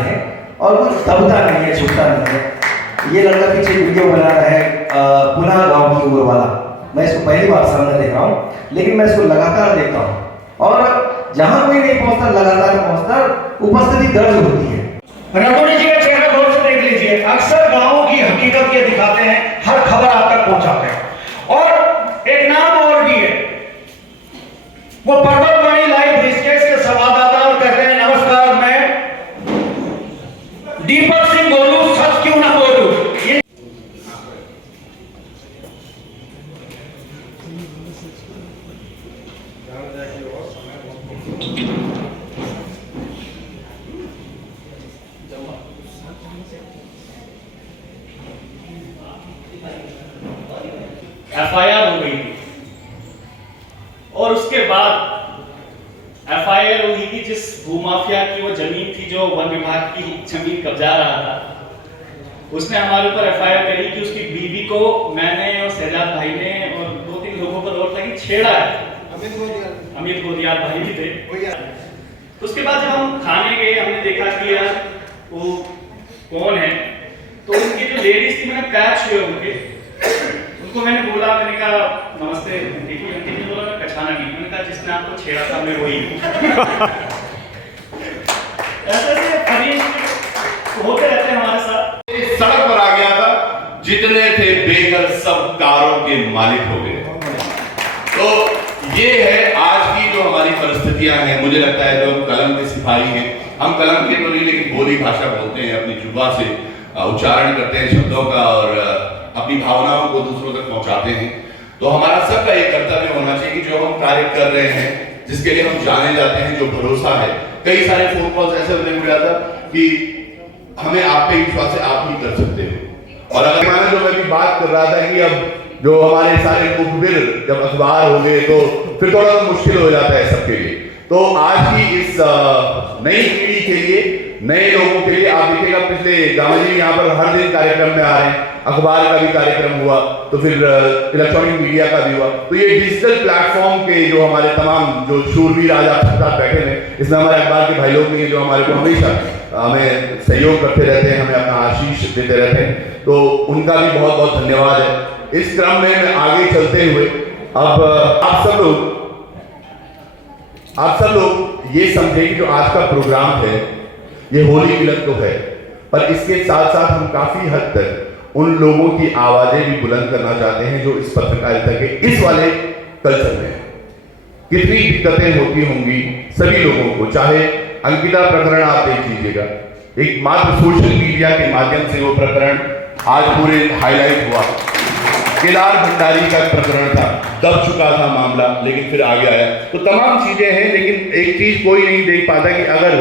रहे हैं और वो दबता नहीं है, झुकता नहीं है। ये लड़का पीछे वीडियो बना रहा है पुनः गांव की ओर वाला। मैं इसको पहली बार सामने देख रहा हूँ, लेकिन मैं इसको लगातार देखता हूँ और जहां कोई नहीं पहुंचता लगातार पहुंचता उपस्थिति दर्ज होती है। रघुनी जी का चेहरा गौर से देख लीजिए, अक्सर गांवों की हकीकत ये दिखाते हैं, हर खबर आप तक पहुंचाते हैं। और एक नाम और भी है, वो पर्वतवाणी लाइव ब्रिजकेस के संवाददाता और कहते हैं नमस्कार, मैं दीपक सिंह बोलूं, सच क्यों ना बोलूं। एफआईआर हो गई थी और उसके बाद एफआईआर हुई थी जिस भूमाफिया की वो जमीन थी जो वन विभाग की जमीन कब्जा रहा था, उसने हमारे ऊपर एफआईआर करी कि उसकी बीवी को मैंने और शहजाद भाई ने और 2-3 लोगों पर और था कि छेड़ा है। अमित गोदियाल भाई भी थे। तो उसके बाद जब हम खाने गए, हमने देखा कि यार वो कौन है, तो उनकी जो लेडीज थी, मैंने कैच हुए उनके, उनको मैंने बोला, मैंने कहा नमस्ते ठीक है, उन्होंने बोला मैं पहचाना नहीं। मैंने कहा जिसने आपको छेड़ा था मैं वही ऐसे फनी होते रहते हैं हमारे साथ। सड़क पर आ गया था, जितने थे बेघर सब कारों के मालिक हो गए। तो ये है आज की जो हमारी परिस्थितियां हैं। मुझे लगता है जो कलम के सिपाही हैं, हम कलम के तो नहीं लेकिन बोली भाषा बोलते हैं, अपनी जुबान से उच्चारण करते हैं शब्दों का और अपनी भावनाओं को दूसरों तक पहुंचाते हैं। तो हमारा सबका ये कर्तव्य होना चाहिए कि जो हम कार्य कर रहे हैं, जिसके लिए हम जाने जाते हैं, जो भरोसा है। कई सारे फोन कॉल्स ऐसे होने मिला था कि हमें आप पे विश्वास है, आप ही कर सकते हो। और अगर जो मैं भी बात कर रहा था कि अब जो हमारे सारे मुखबिर जब अखबार हो गए तो फिर थोड़ा मुश्किल हो जाता है सबके लिए। तो आज की इस नई पीढ़ी के लिए, नए लोगों के लिए आप देखिएगा, पिछले गांव जी यहाँ पर हर दिन कार्यक्रम में आ रहे हैं, अखबार का भी कार्यक्रम हुआ, तो फिर इलेक्ट्रॉनिक मीडिया का भी हुआ। तो ये डिजिटल प्लेटफॉर्म के जो हमारे तमाम जो शूरवीर आज आपके साथ बैठे हैं, इसमें हमारे अखबार के भाई लोग भी हैं जो हमारे को हमेशा हमें सहयोग करते रहते हैं, हमें अपना आशीष देते रहते हैं, तो उनका भी बहुत बहुत धन्यवाद है। इस क्रम में मैं आगे चलते हुए अब आप सब लोग ये समझे कि जो आज का प्रोग्राम है ये होली मिलन तो है, पर इसके साथ साथ हम काफी हद तक उन लोगों की आवाजें भी बुलंद करना चाहते हैं जो इस पत्रकारिता के इस वाले कल्चर में हैं। कितनी दिक्कतें होती होंगी सभी लोगों को, चाहे अंकिता प्रकरण आप देख लीजिएगा, एक मात्र सोशल मीडिया के माध्यम से वो प्रकरण आज पूरे हाईलाइट हुआ। केदार भंडारी का प्रकरण था, दब चुका था मामला, लेकिन फिर आगे आया। तो तमाम चीजें हैं, लेकिन एक चीज कोई नहीं देख पाता कि अगर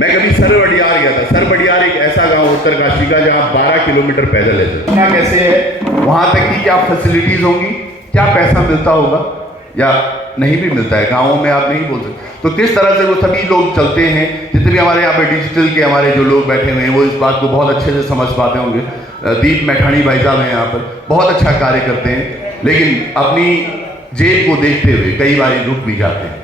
मैं कभी सरवडियार गया था, सरवडियार एक ऐसा गांव उत्तरकाशी का जहां 12 किलोमीटर पैदल है। कैसे है वहां तक की क्या फैसिलिटीज होंगी, क्या पैसा मिलता होगा या नहीं भी मिलता है, गाँवों में आप नहीं बोल सकते। तो किस तरह से वो सभी लोग चलते हैं, जितने भी हमारे यहाँ पे डिजिटल के हमारे जो लोग बैठे हुए हैं वो इस बात को बहुत अच्छे से समझ पाते होंगे। दीप मैठाणी भाई साहब हैं यहाँ पर, बहुत अच्छा कार्य करते हैं, लेकिन अपनी जेब को देखते हुए कई बार रुक भी जाते हैं।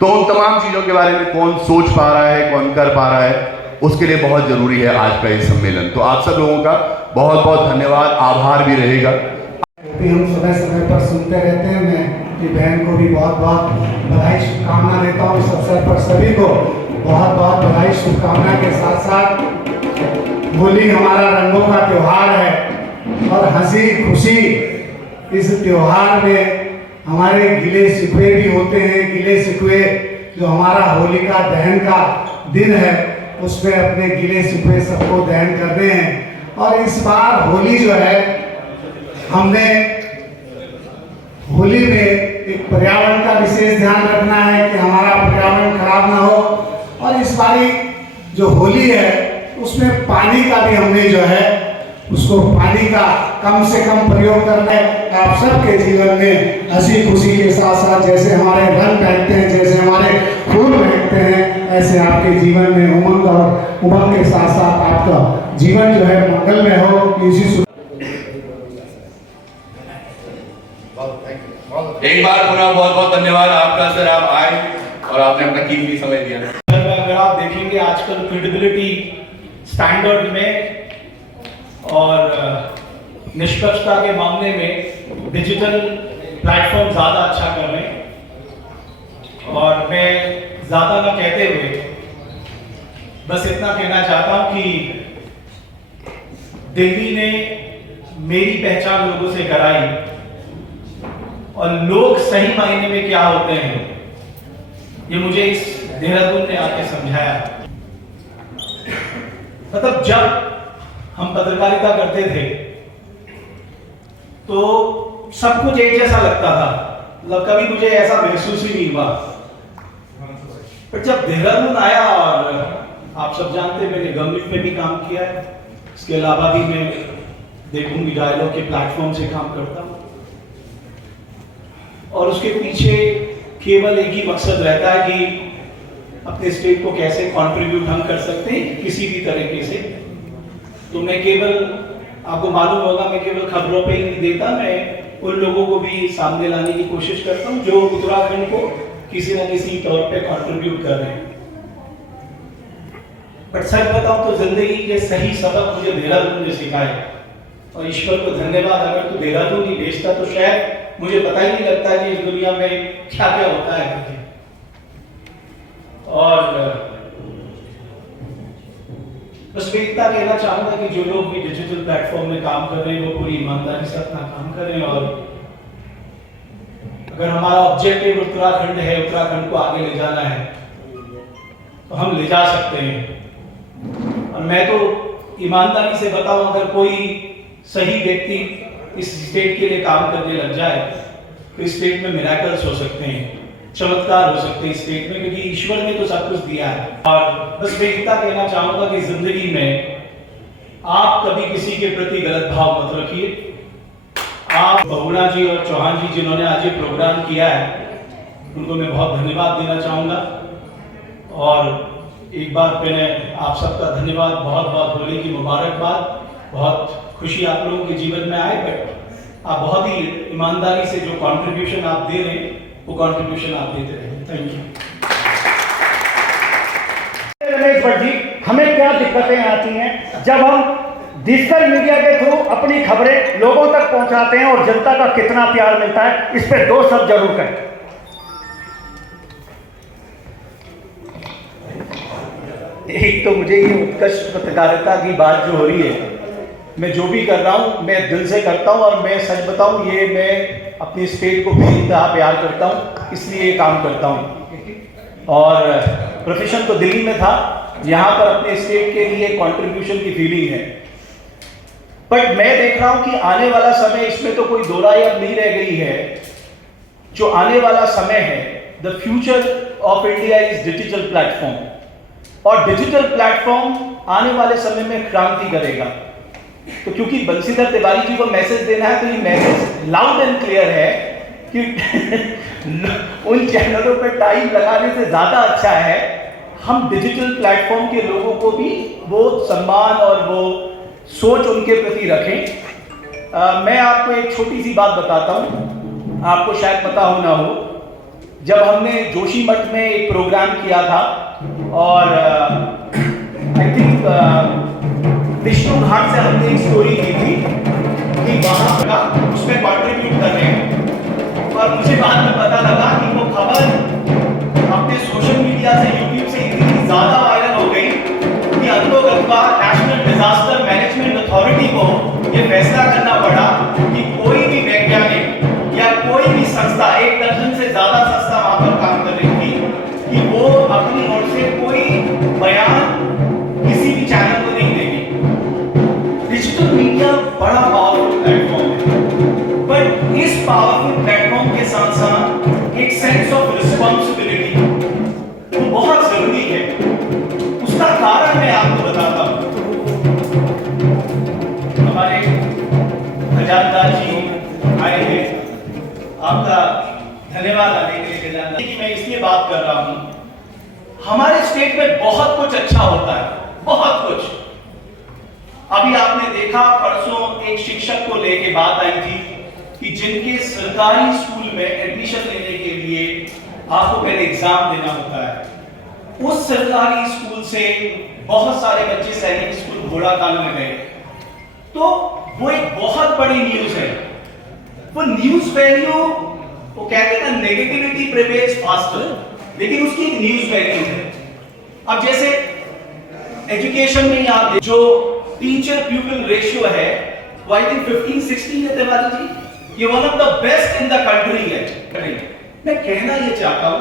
तो उन तमाम चीज़ों के बारे में कौन सोच पा रहा है, कौन कर पा रहा है, उसके लिए बहुत जरूरी है आज का ये सम्मेलन। तो आप सब लोगों का बहुत बहुत धन्यवाद, आभार भी रहेगा। हम समय समय पर सुनते रहते हैं। मैं अपनी बहन को भी बहुत बहुत बधाई शुभकामना देता हूँ इस अवसर पर, सभी को बहुत बहुत बधाई शुभकामना के साथ साथ होली हमारा रंगों का त्योहार है और हंसी खुशी इस त्योहार में हमारे गिले शिकवे भी होते हैं। गिले शिकवे जो हमारा होलिका दहन का दिन है उसमें अपने गिले शिकवे सबको दहन करने हैं। और इस बार होली जो है हमने होली में एक पर्यावरण का विशेष ध्यान रखना है कि हमारा पर्यावरण खराब ना हो। और इस बारी जो होली है उसमें पानी का भी हमने जो है उसको पानी का कम से कम प्रयोग करना है। आप सबके जीवन में हंसी खुशी के साथ साथ जैसे हमारे रंग बहते हैं, जैसे हमारे फूल बहते हैं, ऐसे आपके जीवन में उमंग और उमंग के साथ साथ आपका जीवन जो है मंगलमय हो। इसी एक बार पुनः बहुत बहुत धन्यवाद आपका सर, आप आए और आपने अपना कीमती समय दिया। आप देखेंगे आजकल क्रेडिबिलिटी स्टैंडर्ड में और निष्पक्षता के मामले में डिजिटल प्लेटफॉर्म ज़्यादा अच्छा कर रहे हैं। और मैं ज़्यादा ना कहते हुए बस इतना कहना चाहता हूँ कि दिल्ली ने मेरी पहचान लोगों से कराई और लोग सही मायने में क्या होते हैं ये मुझे इस देहरादून ने आके समझाया। मतलब जब हम पत्रकारिता करते थे तो सब कुछ एक जैसा लगता था, मतलब कभी मुझे ऐसा महसूस ही नहीं हुआ। पर जब देहरादून आया, और आप सब जानते हैं मैंने गवर्नमेंट में भी काम किया है, इसके अलावा भी मैं देखूंगी डायलॉग के प्लेटफॉर्म से काम करता हूं, और उसके पीछे केवल एक ही मकसद रहता है कि अपने स्टेट को कैसे कंट्रीब्यूट हम कर सकते हैं किसी भी तरीके से। तो मैं केवल, आपको मालूम होगा, मैं केवल खबरों पे ही नहीं देता, मैं उन लोगों को भी सामने लाने की कोशिश करता हूं जो उत्तराखंड को किसी न किसी तौर पे कंट्रीब्यूट कर रहे हैं। बट सच बताऊं तो जिंदगी के सही सबक मुझे देहरादून ने सिखाए, और ईश्वर को धन्यवाद, अगर तो देहरादून ही भेजता तो शायद मुझे पता ही नहीं लगता कि इस दुनिया में क्या क्या होता है। और बस मैं इतना कहना चाहूंगा कि जो लोग भी डिजिटल प्लेटफॉर्म में काम कर रहे हैं वो पूरी ईमानदारी से अपना काम करें, और अगर हमारा ऑब्जेक्टिव उत्तराखंड है, उत्तराखंड को आगे ले जाना है, तो हम ले जा सकते हैं। और मैं तो ईमानदारी से बताऊं, अगर कोई सही व्यक्ति इस स्टेट के लिए काम करने लग जाए तो इस स्टेट में मिरेकल्स हो सकते हैं, चमत्कार हो सकते हैं इस स्टेट में, क्योंकि ईश्वर ने तो सब कुछ दिया है। और बस मैं इतना कहना चाहूंगा कि जिंदगी में आप कभी किसी के प्रति गलत भाव मत रखिए। आप बहुगुणा जी और चौहान जी जिन्होंने आज ये प्रोग्राम किया है, उनको मैं बहुत धन्यवाद देना चाहूंगा। और एक बार मैंने आप सबका धन्यवाद, बहुत बहुत होली की मुबारकबाद। बहुत खुशी आप लोगों के जीवन में आए, बट आप बहुत ही ईमानदारी से जो कंट्रीब्यूशन आप दे रहे हैं वो कंट्रीब्यूशन आप देते रहे। Thank you. रमेश भट्ट जी, हमें क्या दिक्कतें आती हैं जब हम डिजिटल मीडिया के थ्रू अपनी खबरें लोगों तक पहुंचाते हैं और जनता का कितना प्यार मिलता है, इस पे 2 शब्द जरूर कहें। एक तो मुझे ये उत्कृष्ट पत्रकारिता की बात जो हो रही है, मैं जो भी कर रहा हूँ मैं दिल से करता हूँ, और मैं सच बताऊँ ये मैं अपनी स्टेट को बेइंतहा प्यार करता हूँ, इसलिए ये काम करता हूँ। और प्रोफेशन तो दिल्ली में था, यहाँ पर अपने स्टेट के लिए कंट्रीब्यूशन की फीलिंग है। बट मैं देख रहा हूँ कि आने वाला समय, इसमें तो कोई दो राय अब नहीं रह गई है, जो आने वाला समय है, the future of India is digital platform, और डिजिटल प्लेटफॉर्म आने वाले समय में क्रांति करेगा। तो क्योंकि बंशीधर तिवारी जी को मैसेज देना है, तो ये मैसेज लाउड एंड क्लियर है कि उन चैनलों पे टाइम लगाने से ज्यादा अच्छा है हम डिजिटल प्लेटफॉर्म के लोगों को भी वो सम्मान और वो सोच उनके प्रति रखें। मैं आपको एक छोटी सी बात बताता हूँ, आपको शायद पता हो ना हो, जब हमने जोशीमठ में एक प्रोग्राम किया था, और आई थिंक विष्णु घाट से हमने एक स्टोरी की थी कि वहां पर उसमें कंट्रीब्यूट कर रहे हैं, और मुझे बाद में पता लगा कि वो खबर अपने सोशल मीडिया से, यूट्यूब से इतनी ज्यादा वायरल हो गई कि अंतोगत्वा नेशनल डिजास्टर मैनेजमेंट अथॉरिटी को ये फैसला करना पड़ा कि कोई भी वैज्ञानिक या कोई भी संस्था, 1 दर्जन से ज्यादा संस्था वहां पर काम कर रही थी, कि वो अपनी ओर से कोई बयान किसी भी चैनल को नहीं देगी। डिजिटल मीडिया बड़ा पावरफुल प्लेटफॉर्म है, पर इस पावरफुल प्लेटफॉर्म के साथ साथ एक सेंस ऑफ रिस्पॉन्सिबिलिटी वो बहुत जरूरी है। उसका कारण मैं आपको बताता हूं। हमारे खजानदार जी आए थे, आपका धन्यवाद आने के लिए खजानदार जी। मैं इसलिए बात कर रहा हूं, हमारे स्टेट में बहुत कुछ अच्छा होता है, बहुत कुछ। अभी आपने देखा, परसों एक शिक्षक को लेके बात आई थी कि जिनके सरकारी स्कूल में एडमिशन लेने के लिए आपको पहले एग्जाम देना होता है, उस सरकारी स्कूल से बहुत सारे बच्चे सैनिक स्कूल घोड़ाकाल में गए, तो वो एक बहुत बड़ी न्यूज है। वो न्यूज वैल्यू, वो कहते हैं ना नेगेटिविटी प्रिवेल्स फास्टर, लेकिन उसकी एक न्यूज वैल्यू है। अब जैसे एजुकेशन में आप जो टीचर प्यूपिल रेशियो है वो आई थिंक 15-16 है तिवारी जी, ये one of the best in the country है। मैं कहना ये चाहता हूं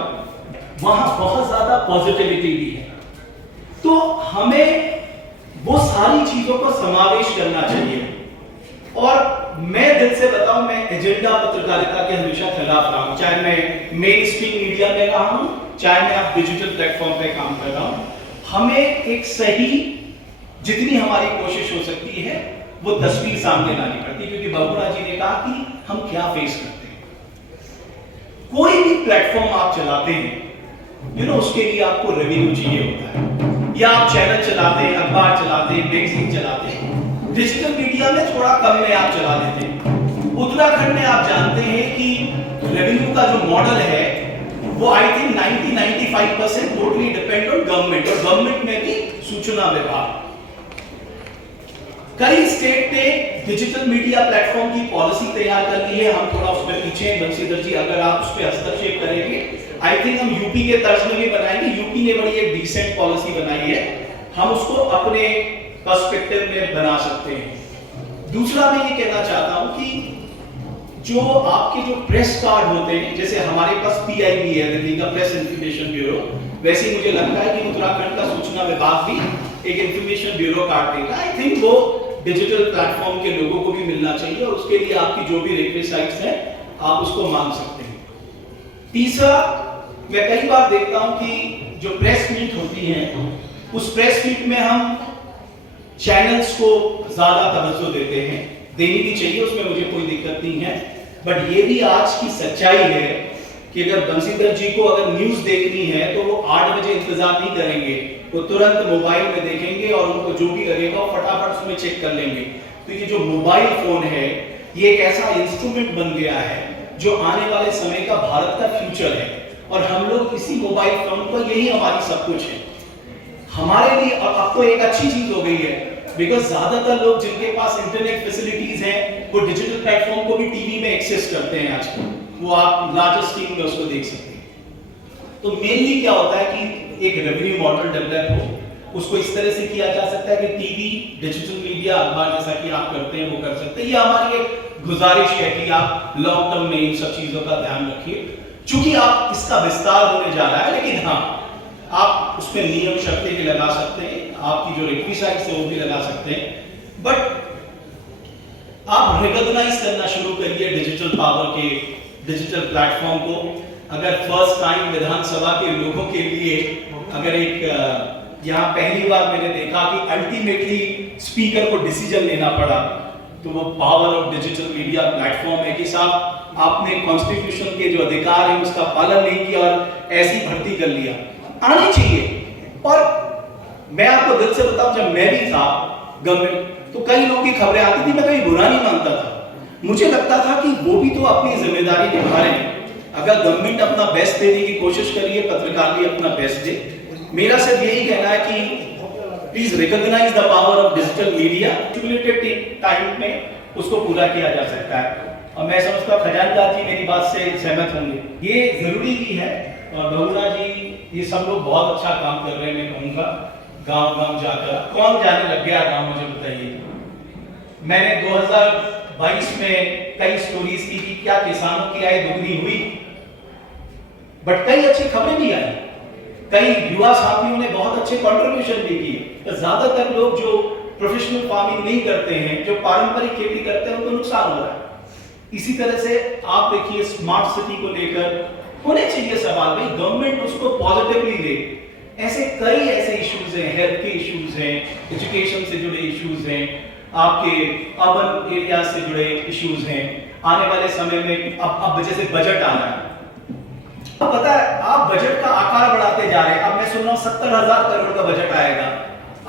वहां बहुत ज्यादा पॉजिटिविटी भी है, तो हमें वो सारी चीजों को समावेश करना चाहिए। और मैं दिल से बताऊं, मैं एजेंडा पत्रकारिता के हमेशा खिलाफ रहा हूं, चाहे मैं मेन स्ट्रीम मीडिया में रहा हूं, चाहे मैं अब डिजिटल प्लेटफॉर्म पे काम कर रहा हूं। हमें एक सही, जितनी हमारी कोशिश हो सकती है वो तस्वीर सामने लानी पड़ती है, क्योंकि बहुगुणा जी ने कहा कि हम क्या फेस करते हैं। कोई भी प्लेटफॉर्म आप चलाते हैं, उसके लिए आपको रेवेन्यू चाहिए होता है, या आप चैनल चलाते हैं, अखबार चलाते हैं, मैगजीन चलाते हैं। डिजिटल मीडिया में थोड़ा कम में आप चला लेते हैं। उत्तराखंड में आप जानते हैं कि रेवेन्यू का जो मॉडल है वो I think 90-95% totally depend on government, और गवर्नमेंट में भी सूचना विभाग। कई स्टेट ने डिजिटल मीडिया प्लेटफॉर्म की पॉलिसी तैयार कर ली है, हम थोड़ा उसमें पीछे हैं। बंशीधर जी अगर आप उस पर हस्तक्षेप करेंगे, आई थिंक हम यूपी के तर्ज में भी बनाएंगे। यूपी ने बड़ी एक डिसेंट पॉलिसी बनाई है, हम उसको अपने पर्सपेक्टिव में बना सकते हैं। दूसरा मैं ये कहना चाहता हूं कि जो आपके जो प्रेस कार्ड होते हैं, जैसे हमारे पास पीआईबी है, दिल्ली का प्रेस इंफॉर्मेशन ब्यूरो, वैसे मुझे लगता है कि उत्तराखंड का सूचना विभाग भी एक इंफॉर्मेशन ब्यूरो कार्ड देगा। आई थिंक वो डिजिटल प्लेटफॉर्म के लोगों को भी मिलना चाहिए, और उसके लिए आपकी जो भी रिक्वेस्ट है आप उसको मांग सकते हैं। तीसरा, मैं कई बार देखता हूं कि जो प्रेस मीट होती है, उस प्रेस मीट में हम चैनल्स को ज्यादा तवज्जो देते हैं, देनी भी चाहिए, उसमें मुझे कोई दिक्कत नहीं है। बट ये भी आज की सच्चाई है कि अगर बंशीधर जी को अगर न्यूज देखनी है तो वो 8 बजे इंतजार नहीं करेंगे, वो तुरंत मोबाइल में देखेंगे और उनको जो भी लगेगा वो फटाफट उसमें चेक कर लेंगे। तो ये जो मोबाइल फोन है, ये एक ऐसा इंस्ट्रूमेंट बन गया है जो आने वाले समय का भारत का फ्यूचर है, और हम लोग इसी मोबाइल फोन को, यही हमारी सब कुछ है हमारे लिए। और अब तो एक अच्छी चीज हो गई है, बिकॉज ज्यादातर लोग जिनके पास इंटरनेट फैसिलिटीज हैं वो डिजिटल प्लेटफॉर्म को भी टीवी में एक्सेस करते हैं आजकल, वो आप लार्जर स्क्रीन में उसको देख सकते हैं। तो मेनली क्या होता है कि एक रेवेन्यू मॉडल डेवलप हो, उसको इस तरह से किया जा सकता है कि टीवी, डिजिटल मीडिया, अखबार जैसा कि आप करते हैं वो कर सकते हैं। ये हमारी एक गुजारिश है कि आप लॉन्ग टर्म में इन सब चीजों का ध्यान रखिए, चूंकि आप इसका विस्तार होने जा रहा है। लेकिन हाँ, आप उसमें नियम शर्तें भी लगा सकते हैं, आपकी जो रिक्वेस्ट है वो भी लगा सकते हैं, बट आप रिकॉग्नाइज करना शुरू करिए डिजिटल पावर के, डिजिटल प्लेटफॉर्म को। अगर फर्स्ट टाइम विधानसभा के लोगों के लिए अगर एक यहाँ पहली बार मैंने देखा कि अल्टीमेटली स्पीकर को डिसीजन लेना पड़ा, तो वो power of digital media platform है कि साहब आपने कॉन्स्टिट्यूशन के जो अधिकार है उसका पालन नहीं किया और ऐसी भर्ती कर लिया। आनी चाहिए। और मैं आपको दिल से बताऊं, जब मैं भी था गवर्नमेंट, तो कई लोगों की खबरें आती थी, मैं कभी बुरा नहीं मानता था, मुझे लगता था कि वो भी तो अपनी जिम्मेदारी निभा रहे हैं। अगर गवर्नमेंट अपना बेस्ट देने की कोशिश करिए, पत्रकार भी अपना बेस्ट दे। मेरा सिर्फ यही कहना है कि please recognise the power of digital media, cumulated time में उसको पूरा किया जा सकता है। और मैं समझता हूँ खजानदार जी मेरी बात से सहमत होंगे, ये जरूरी भी है। और बहुगुणा जी, ये सब लोग बहुत अच्छा काम कर रहे हैं, मैं कहूँगा गांव-गांव जाकर। कौन जाने लग गया गांव, मुझे बताइए। मैंने 2022 में कई स्टोरीज की कि क्या किसानों की आय दुगनी हुई, बट कई अच्छी खबरें भी आई, कई युवा साथियों ने बहुत अच्छे कंट्रीब्यूशन भी किए। तो ज्यादातर लोग जो प्रोफेशनल फार्मिंग नहीं करते हैं, जो पारंपरिक खेती करते हैं, उनको नुकसान हो रहा है। इसी तरह से आप देखिए स्मार्ट सिटी को लेकर होने चाहिए सवाल, भाई गवर्नमेंट उसको पॉजिटिवली ले। ऐसे कई ऐसे इश्यूज हैं, हेल्थ के इश्यूज हैं, एजुकेशन से जुड़े इश्यूज हैं, आपके अर्बन एरिया से जुड़े इश्यूज हैं। आने वाले समय में अब जैसे बजट आ रहा है, अब पता है आप बजट का आकार बढ़ाते जा रहे हैं। अब मैं सुन रहा हूं 70,000 करोड़ का बजट आएगा,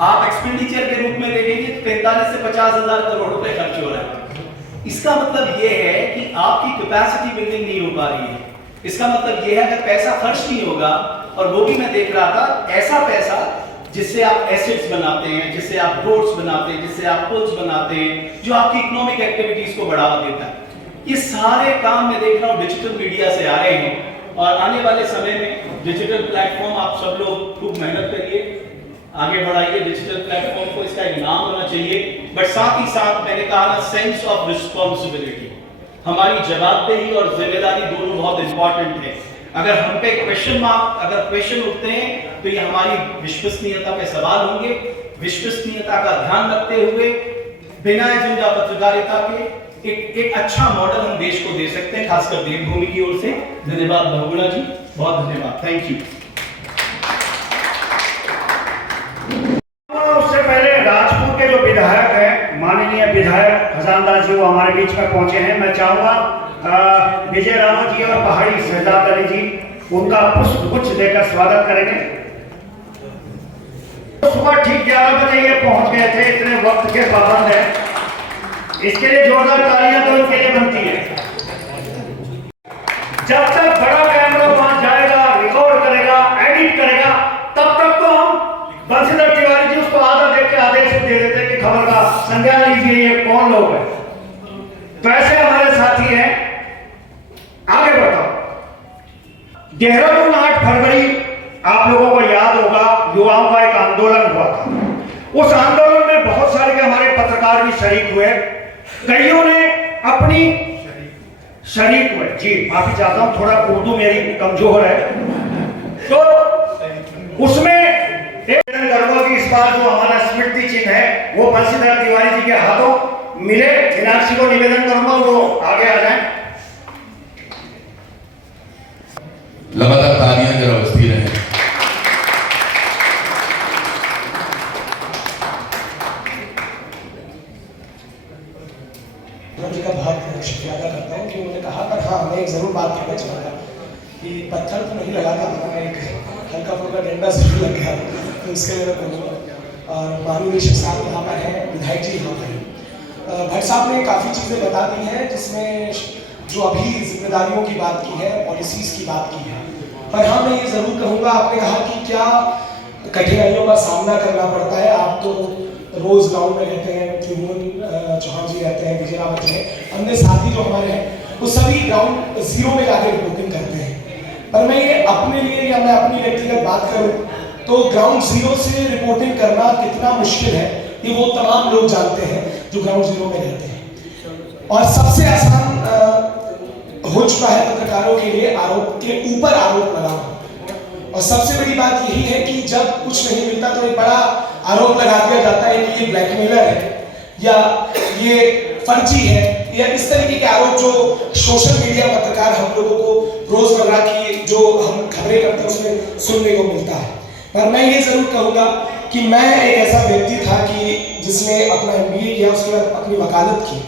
आप एक्सपेंडिचर के रूप में देखेंगे 45 से 50,000 करोड़ रुपए खर्च हो रहा है। इसका मतलब यह है कि आपकी कैपेसिटी बिल्डिंग नहीं हो पा रही है। इसका मतलब यह है अगर पैसा खर्च नहीं होगा और वो भी मैं देख रहा था, ऐसा पैसा जिससे आप एसेट्स बनाते हैं, जिससे आप रोड्स बनाते हैं, जिससे आप पुल्स बनाते हैं, जो आपकी इकोनॉमिक एक्टिविटीज को बढ़ावा देता है, ये सारे काम मैं देख रहा हूँ डिजिटल मीडिया से आ रहे हैं। और आने वाले समय में डिजिटल प्लेटफॉर्म आप सब लोग खूब मेहनत करिए, आगे बढ़ाइए डिजिटल प्लेटफॉर्म को, इसका एक नाम होना चाहिए। बट साथ ही साथ मैंने कहा ना, सेंस ऑफ रिस्पॉन्सिबिलिटी, हमारी जवाबदेही और जिम्मेदारी दोनों बहुत इंपॉर्टेंट है। अगर हम पे क्वेश्चन मार्क, अगर क्वेश्चन उठते हैं तो ये हमारी विश्वसनीयता पे सवाल होंगे। विश्वसनीयता का ध्यान रखते हुए बिना एजेंडा पत्रकारिता के एक अच्छा मॉडल हम देश को दे सकते हैं, खासकर देवभूमि की ओर से। धन्यवाद बहुगुणा जी, बहुत धन्यवाद, थैंक यू। उससे पहले राजपुर के जो विधायक हैं, माननीय विधायक खजानदास जी, वो हमारे बीच में पहुंचे हैं। मैं चाहूंगा विजय रावत जी और पहाड़ी शहजाद अली जी उनका पुष्प गुच्छ देकर स्वागत करेंगे। सुबह ठीक 11 बजे ये पहुंच गए थे, इतने वक्त के पाबंद हैं। इसके लिए जोरदार तालियां तो इनके लिए बनती है। जब तक बड़ा कैमरा वहां जाएगा, रिकॉर्ड करेगा, एडिट करेगा, तब तक तो हम बंशीधर तिवारी जी उसको आधा देख के आदेश दे देते कि खबर का संज्ञान लीजिए, ये कौन लोग हैं। तो ऐसे हमारे साथी हैं। आगे बढ़ता हूं। देहरादून 8 फरवरी आप लोगों को याद होगा, युवाओं का एक आंदोलन हुआ था। उस आंदोलन में बहुत सारे के हमारे पत्रकार भी शरीक हुए। कईयों ने अपनी शरीक हुए, जी माफी चाहता हूं, थोड़ा उर्दू मेरी कमजोर है। तो उसमें एक गढ़वा की इस बार जो हमारा स्मृति चिन्ह है वो बंशीधर तिवारी जी के हाथों मिले। मीनाक्षी को निवेदन करूंगा वो आगे आ जाए। लगातार तालियां जरा बजती रहे। जी का बहुत शुक्रिया अदा करता हूँ कि उन्होंने कहा, पर हाँ मैं एक ज़रूर बात कहना चाहूँगा कि पत्थर तो नहीं लगा था, मैं एक हल्का फुल्का डंडा जरूर लग गया, तो उसके लिए मैं बोलूँगा। और माननीय शिव साहब यहाँ पर हैं, विधायक जी यहाँ पर हैं। भट्ट साहब ने काफ़ी चीज़ें बता दी हैं, जिसमें जो अभी जिम्मेदारियों की बात की है, पॉलिसीज़ की बात की है। पर हाँ मैं ये ज़रूर कहूँगा, आपने कहा कि क्या कठिनाइयों का सामना करना पड़ता है। आप तो रोज़ ग्राउंड में रहते हैं, त्रिभुवन चौहान जी रहते हैं, विजय रावत हैं, अन्य साथी जो हमारे हैं वो सभी ग्राउंड जीरो में जाकर रिपोर्टिंग करते हैं। पर मैं ये अपने लिए या मैं अपनी व्यक्तिगत बात करूँ तो ग्राउंड जीरो से रिपोर्टिंग करना कितना मुश्किल है ये वो तमाम लोग जानते हैं जो ग्राउंड जीरो में रहते हैं। और सबसे आसान हो चुका है पत्रकारों के लिए आरोप के ऊपर आरोप लगाना। और सबसे बड़ी बात यही है कि जब कुछ नहीं मिलता तो एक बड़ा आरोप लगा दिया जाता है कि ये ब्लैकमेलर है या ये फर्जी है, या इस तरीके के आरोप जो सोशल मीडिया पत्रकार हम लोगों को रोजमर्रा की जो हम खबरें करते हैं उसमें सुनने को मिलता है। पर मैं ये जरूर कहूँगा कि मैं एक ऐसा व्यक्ति था कि जिसने अपना MBA किया, उसके बाद अपनी वकालत की,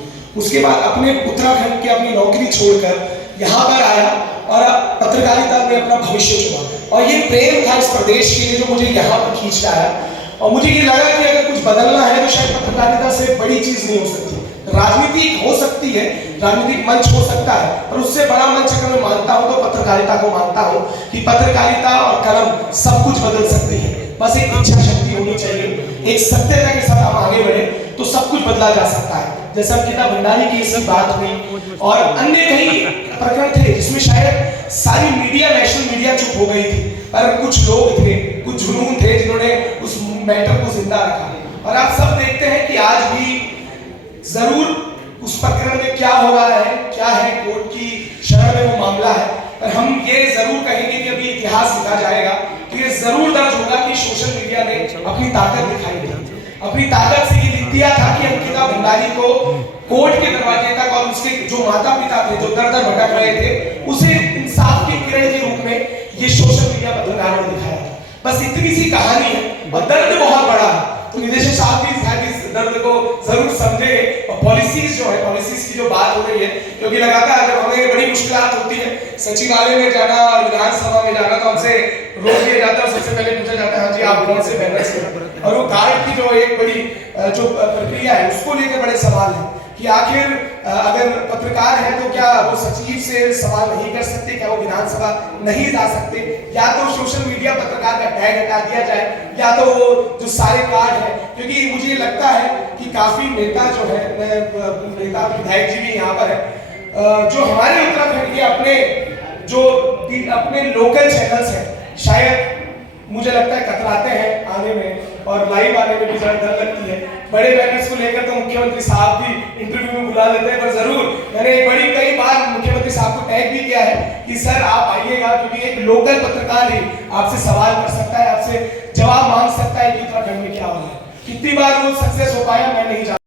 उसके बाद अपने उत्तराखंड की अपनी नौकरी छोड़कर यहाँ पर आया और पत्रकारिता में अपना भविष्य चुना। और ये प्रेम था इस प्रदेश के लिए जो मुझे यहाँ पर खींच लाया। और मुझे ये लगा कि अगर कुछ बदलना है तो शायद पत्रकारिता से बड़ी चीज नहीं हो सकती। राजनीति हो सकती है, राजनीतिक मंच हो सकता है, पर उससे बड़ा मंच अगर मैं मानता हूँ तो पत्रकारिता को मानता हूँ कि पत्रकारिता और कलम सब कुछ बदल सकती है। बस एक इच्छा शक्ति होनी चाहिए, एक सत्यता के साथ आप आगे बढ़े तो सब कुछ बदला जा सकता है। जैसा अंकिता भंडारी की इसकी बात हुई और अन्य कई प्रकरण थे जिसमें शायद सारी मीडिया, नेशनल मीडिया चुप हो गई थी, पर कुछ लोग थे, कुछ जुनून थे जिन्होंने उस मैटर को जिंदा रखा। और आप सब देखते हैं कि आज भी जरूर उस प्रकरण में क्या हो रहा है, क्या है कोर्ट की शरण में वो मामला है, पर हम ये जरूर कहेंगे कि अभी इतिहास लिखा जाएगा तो ये जरूर दर्ज होगा कि सोशल मीडिया ने अपनी ताकत दिखाई दी। अपनी ताकत से ये लिख दिया था कि अंकिता भंडारी को कोर्ट के दरवाजे तक और उसके जो माता पिता थे जो दर दर भटक रहे थे उसे इंसाफ की किरण के रूप में ये सोशल मीडिया पत्रकारों ने दिखाया था। बस इतनी सी कहानी है और दर्द बहुत बड़ा है, तो निदेशक साहब भी शायद इस दर्द को जरूर समझे। और पॉलिसीज जो है, पॉलिसीज की जो बात हो रही है, क्योंकि लगातार जब हमें बड़ी मुश्किलात होती है सचिवालय में जाना और विधानसभा में जाना तो हमसे रोक दिया जाता है और सबसे पहले पूछा जाता है हाँ जी आप कौन से बैनर से, और वो कार्ड की जो एक बड़ी जो प्रक्रिया है उसको लेकर बड़े सवाल है। कि आखिर अगर पत्रकार है तो क्या वो सचिव से सवाल नहीं कर सकते, क्या वो विधानसभा नहीं जा सकते, या तो सोशल मीडिया पत्रकार का टैग हटा दिया जाए, या तो वो जो सारे कार्ड है, क्योंकि मुझे लगता है कि काफी नेता जो है, नेता विधायक जी भी यहाँ पर है, जो हमारे उत्तराखंड के अपने लोकल चैनल्स हैं, शायद मुझे लगता है कतराते हैं आने में और लाइव आने में भी जरा डर लगती है। बड़े बैनर्स को लेकर तो मुख्यमंत्री साहब भी इंटरव्यू में बुला लेते हैं, पर जरूर मैंने कई बार मुख्यमंत्री साहब को टैग भी किया है कि सर आप आइएगा, क्योंकि एक लोकल पत्रकार ही आपसे सवाल कर सकता है, आपसे जवाब मांग सकता है कि उत्तराखंड में क्या हो रहा है। कितनी बार वो सक्सेस हो पाया मैं नहीं जानता,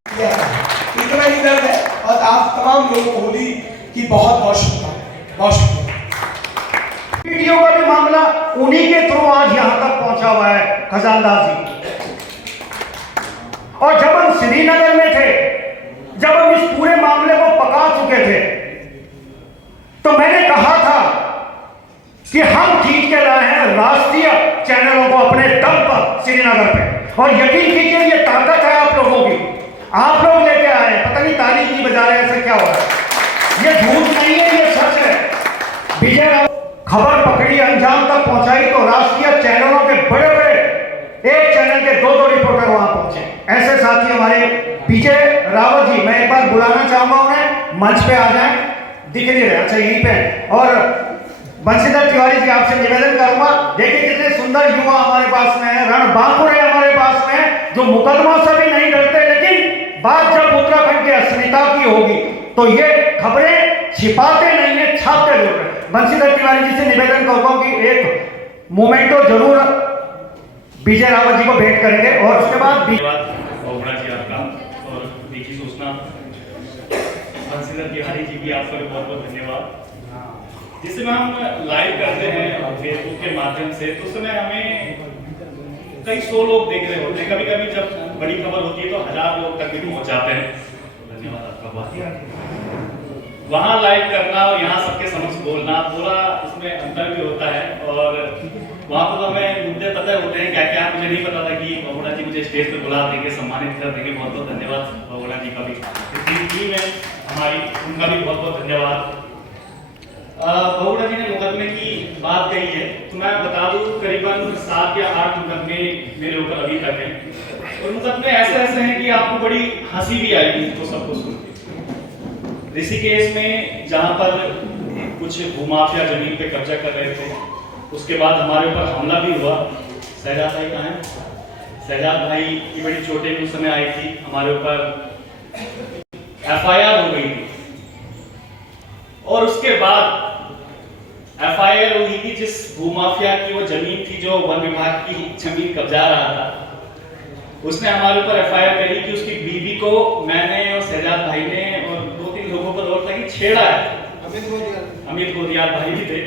इतना ही दर्द है। और आप तमाम लोगों को होली की बहुत बहुत शुभकामनाएं, बहुत शुक्रिया। वीडियो का भी मामला उन्हीं के थ्रू आज यहां तक पहुंचा हुआ है, खजानदार जी। और जब हम श्रीनगर में थे, जब हम इस पूरे मामले को पका चुके थे, तो मैंने कहा था कि हम खींच के लाए हैं राष्ट्रीय चैनलों को अपने दम पर श्रीनगर पे। और यकीन कीजिए ये ताकत है आप लोगों की, आप लोग लेके आए हैं। पता नहीं ताली की बजा रहे हैं, ऐसा क्या हो रहा है? ये झूठ नहीं है, ये सच है। विजय खबर पकड़ी, अंजाम तक पहुंचाई, तो राष्ट्रीय चैनलों के बड़े बड़े, एक चैनल के दो रिपोर्टर वहां पहुंचे। ऐसे साथी हमारे विजय रावत जी, मैं एक बार बुलाना चाहूंगा उन्हें, मंच पे आ जाएं। दिख नहीं रहे, अच्छा यहीं पे। और बंशीधर तिवारी जी, आपसे निवेदन करूंगा, देखिए कितने सुंदर युवा हमारे पास में है, रणबांकुरे हमारे पास में है, जो मुकदमों से भी नहीं डरते, लेकिन बात जब उत्तराखंड की अस्मिता की होगी तो ये खबरें छिपाते नहीं है, छापते जरूर है। बंशीधर तिवारी जी से निवेदन करूंगा कि एक मोमेंटो जरूर विजय रावत जी को भेंट करेंगे, और उसके बाद बहुगुणा जी आपका, और देखिए सूचना बंशीधर तिवारी जी भी आपका बहुत बहुत धन्यवाद। जिस समय हम लाइव करते हैं फेसबुक के माध्यम से, तो उस समय हमें कई 100 लोग देख रहे होते हैं, कभी कभी जब बड़ी खबर होती है तो 1000 लोग तक भी पहुंच जाते हैं। धन्यवाद आपका बहुत। वहाँ लाइव करना और यहाँ सबके समक्ष बोलना, थोड़ा उसमें अंतर भी होता है। और वहाँ पर तो हमें मुद्दे पता होते हैं क्या क्या, मुझे नहीं पता था कि बहुगुणा जी मुझे स्टेज पर बुला देंगे, सम्मानित कर देंगे। बहुत बहुत धन्यवाद बहुगुणा जी का भी, टीम है हमारी, उनका भी बहुत बहुत धन्यवाद। बहुगुणा जी ने मुकदमे की बात कही है, तो मैं बता दूं करीबन 7 या 8 मुकदमे मेरे ऊपर अभी तक हैं। और मुकदमे ऐसे हैं कि आपको बड़ी हंसी भी आएगी तो सबको सुन के। ऋषिकेश में जहां पर कुछ भूमाफिया जमीन पे कब्जा कर रहे थे, उसके बाद हमारे ऊपर हमला भी हुआ। शहजाद भाई कहाँ हैं? शहजाद भाई की बड़ी चोटें उस समय आई थी, हमारे ऊपर FIR हो गई थी। और उसके बाद FIR हुई थी जिस भूमाफिया की वो जमीन थी जो वन विभाग की जमीन कब्जा रहा था, उसने हमारे ऊपर FIR करी कि उसकी बीवी को मैंने और शहजाद भाई ने और 2-3 लोगों पर और था कि छेड़ा है। अमित गोदियाल भाई भी थे।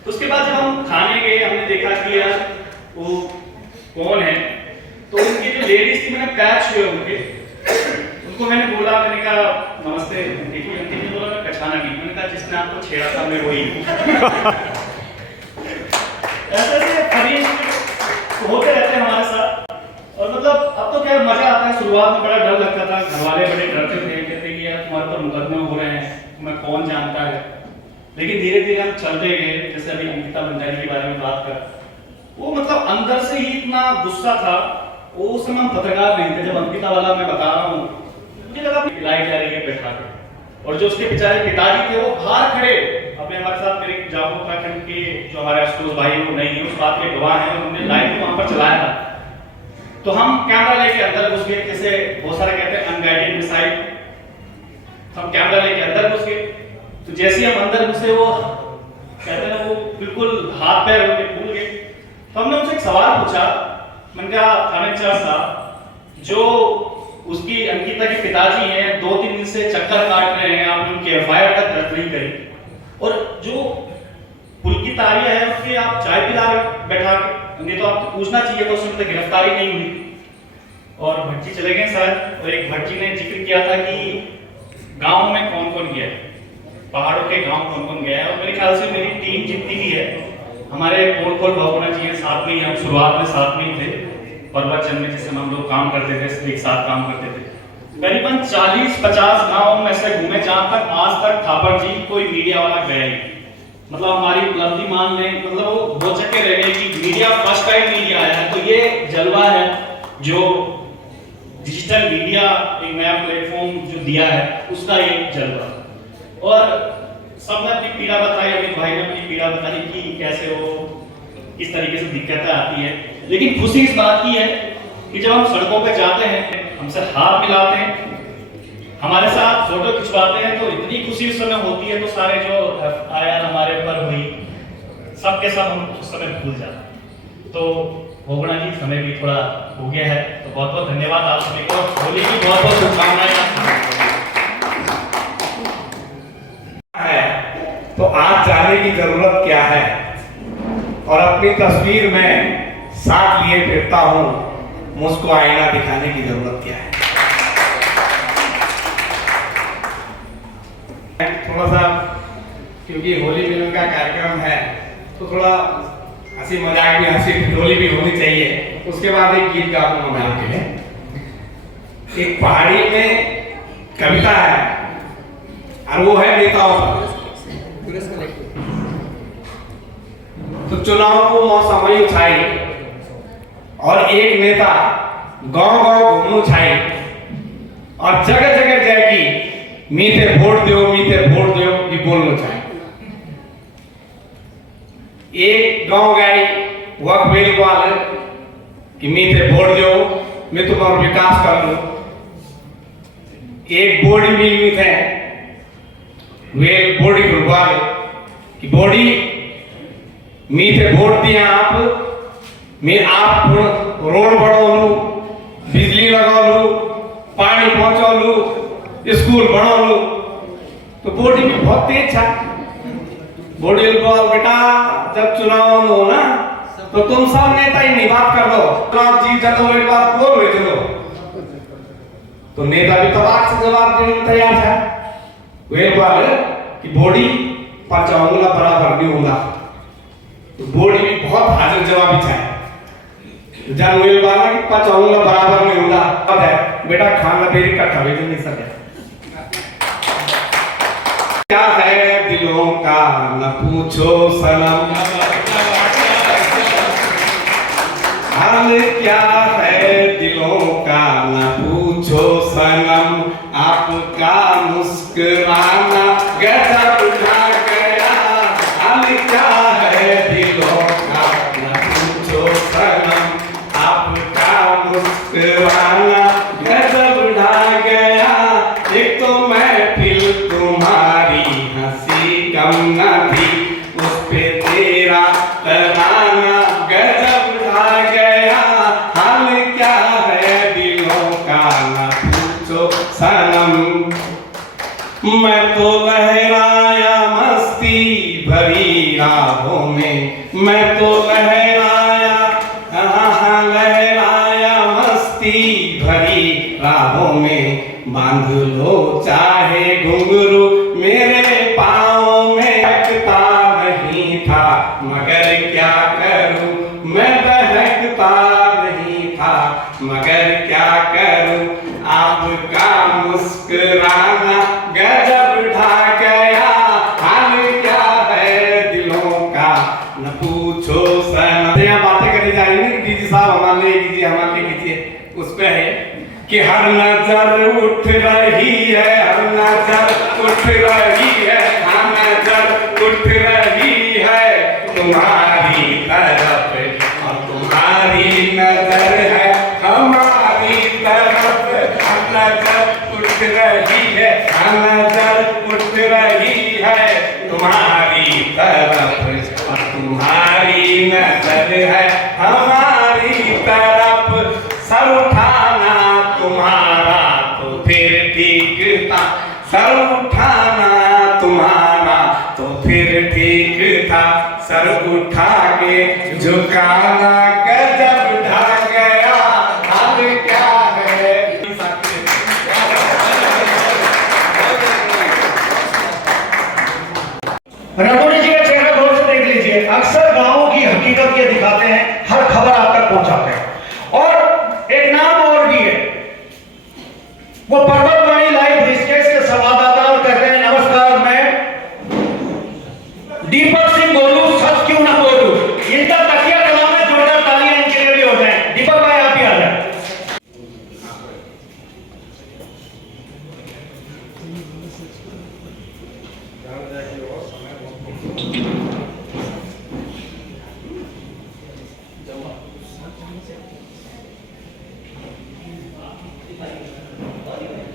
तो उसके बाद जब हम खाने गए, हमने देखा कि यार वो कौन है, तो उनकी जो लेडीज थी, मैंने पैर छुए उनको मैंने बोला, मैंने कहा नमस्ते, आंटी ने बोला पहचाना नहीं, मैंने कहा जिसने आपको छेड़ा था मैं वही ऐसे फनी होते रहते हैं हमारे साथ। और मतलब अब तो क्या मजा आता है, शुरुआत में बड़ा डर लगता था, घर वाले बड़े डरते थे, कहते कि यार तुम्हारे पर मुकदमे हो रहे हैं, तुम्हें कौन जानता है। लेकिन धीरे धीरे हम चलते गए, जैसे अभी अंकिता भंडारी के बारे में बात कर, वो मतलब अंदर से ही इतना गुस्सा था। वो उस समय हम पत्रकार नहीं थे, जब अंकिता वाला मैं बता रहा हूँ, मुझे लगा पिलाई जा रही है बैठा के, और जो उसके बेचारे पिताजी थे वो बाहर खड़े अपने हमारे साथ, मेरे जागो उत्तराखंड के जो हमारे आशुतोष भाई वो नहीं है, उस बात के गवाह हैं, और हमने लाइव वहां पर चलाया था। तो हम कैमरा लेके अंदर घुस गए, जैसे बहुत सारे कहते हैं अनगाइडेड मिसाइल, हम कैमरा लेके अंदर घुस गए। तो जैसे हम अंदर घुसे, वो कहते हैं वो बिल्कुल हाथ पैर होके फूल गए। तो हमने उनसे एक सवाल पूछा, मैंने कहा थाने इंचार्ज साहब, जो उसकी अंकिता के पिताजी हैं 2-3 दिन से चक्कर काट रहे हैं, आपने उनकी FIR तक दर्ज नहीं करी, और जो पुलकितारिया है उसके आप चाय पिला बैठा के, नहीं तो आपको पूछना चाहिए था, उसमें तक गिरफ्तारी नहीं हुई। और भट्टी चले गए सर, और एक भट्टी ने जिक्र किया था कि गांव में कौन कौन गया है, पहाड़ों के गांव कौन कौन गया है। और मेरे ख्याल से मेरी टीम जितनी भी है, हमारे कोल बहुगुणा जी हैं साथ में, हम शुरुआत में साथ में थे, पर्वत चंद में जिससे हम लोग काम करते थे, एक साथ काम करते थे। करीबन 40-50 गांव में से घूमे जहां तक आज तक थापर जी कोई मीडिया वाला गया ही नहीं। मतलब हमारी उपलब्धि मान लें, मतलब वो बोचके रह गए कि मीडिया फर्स्ट टाइम मीडिया आया है। तो ये जलवा है जो डिजिटल मीडिया एक नया प्लेटफॉर्म जो दिया है उसका ये जलवा। और सबने अपनी पीड़ा बताई, अमित भाई ने अपनी पीड़ा बताई कि कैसे वो इस तरीके से दिक्कतें आती है। लेकिन खुशी इस बात की है कि जब हम सड़कों पे जाते हैं, हमसे हाथ मिलाते हैं, हमारे साथ फोटो खिंचवाते हैं, तो इतनी खुशी उस समय होती है। तो सारे जो FIR हमारे ऊपर हुई सब के सब हम उस समय भूल जाते हैं। तो होगड़ा जी समय भी थोड़ा हो गया है, तो बहुत बहुत धन्यवाद आप सभी को। होली की बहुत बहुत शुभकामनाएं। तो आज जाने की जरूरत क्या है, और अपनी तस्वीर में साथ लिए फिरता हूं, मुझको आईना दिखाने की जरूरत क्या है। थोड़ा सा क्योंकि होली मिलन का कार्यक्रम है तो थोड़ा हंसी मजाक भी, हंसी ठिठोली भी होनी चाहिए। उसके बाद एक गीत गाऊंगा मैं आपके लिए। एक पहाड़ी में कविता है और वो है नेताओं का। तो चुनाव को मौसम छाई और एक नेता गांव गांव घूमू छाई और जगह जगह जाएगी मीठे वोट दो, मीठे वोट दो, ये बोलना चाहिए। एक गांव गई वह बेल वाले कि मीठे वोट दो, मैं तुम्हारा विकास कर लूं। एक बोर्डी मिल में थे वे बोर्डी खुलवाले कि बोर्डी मीठे वोट दिया आप, मैं आप रोड बढ़ा लू, बिजली लगा लू, पानी पहुंचा लू, स्कूल बना लो। तो बोर्डी भी बहुत तेज था। बोर्डी बोल बेटा जब चुनाव हो ना तो तुम सब नेता ही नहीं बात कर दो, चुनाव जीत जाओ एक बार बोल हुए चलो। तो नेता भी तबाक से जवाब देने को तैयार था। वे बोले कि बोर्डी 5 उंगला बराबर नहीं होगा। तो बोर्डी भी बहुत हाजिर जवाबी था। जब वे बोला कि 5 उंगला बराबर नहीं होगा, अब है बेटा खाना मेरी कट्ठा भेज नहीं सके। क्या है दिलों का न पूछो सनम, हाल क्या है दिलों का न पूछो सनम, आपका मुस्कुराना गजब उठा गया। हाल क्या है दिलों का न पूछो सनम, आपका मुस्कुराना गजब उठा गया। एक तो महफिल तुम्हारी हंसी कम न थी, उस पे तेरा तराना गजब उठा गया। हाल क्या है दिलों का न पूछो सनम, मैं तो लहराया मस्ती भरी राहों में, मैं तो लहराया मस्ती भरी राहों में। बांध लो चाहे घुंघरू मेरे पाँव में, बहकता नहीं था मगर क्या करूं, मैं बहकता नहीं था मगर क्या करूं। आपका मुस्कुराना गजब ढा गया। हाल क्या है दिलों का न पूछो सनम। यहाँ बातें करनी जा रही है डीजी साहब हमारे लिए कीजिए, हमारे लिए कीजिए। उस पे है कि हर नजर उठ रही है, हर नजर उठ रही है, हर नजर उठ रही है तुम्हारी तरफ, और तुम्हारी नजर है हमारी तरफ। हर नजर उठ रही है, हर नजर उठ रही है तुम्हारी तरफ, और तुम्हारी नजर है हमारी तरफ। सर उठाना तुम्हारा तो फिर ठीक था, सर उठाना तुम्हारा तो फिर ठीक था, सर उठा के झुकाना गजब ढा गया। हाल क्या है रघुनी जी का चेहरा गौर से देख लीजिए। अक्सर गांवों की हकीकत ये दिखाते हैं, हर खबर आप तक पहुंचाते हैं। और एक नाम और भी है वो पर्वतवाणी लाइव ब्रिजकेस के संवाददाता और कहते हैं नमस्कार, मैं दीपक सिंह बोलूं, सच क्यों ना बोलूं। इनका तकिया कलाम में जोरदार तालियां इनके लिए भी हो जाए। दीपक भाई आप ही आ जाए।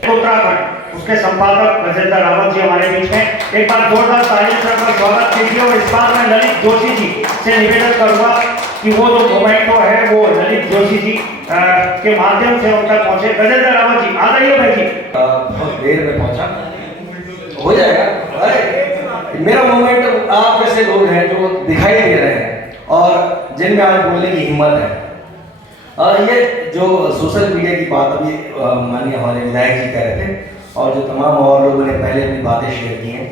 उत्तराखंड उसके संपादक गजेंद्र रावत जी हमारे बीच में। एक बार जोरदार तालियों से उनका स्वागत कीजिए। और इस बार मैं ललित जोशी जी से निवेदन करूंगा कि वो जो मोमेंटो है वो ललित जोशी जी के माध्यम से उन तक पहुंचे। गजेंद्र रावत जी आ जाइए भाई जी। बहुत देर में पहुंचा, हो जाएगा। अरे मेरा मोमेंट आप जैसे लोग हैं जो दिखाई दे रहे हैं और जिनमें आज बोलने की हिम्मत है। ये जो सोशल मीडिया की बात अभी माननीय हमारे विधायक जी कह रहे थे और जो तमाम और लोगों ने पहले अपनी बातें शेयर की हैं,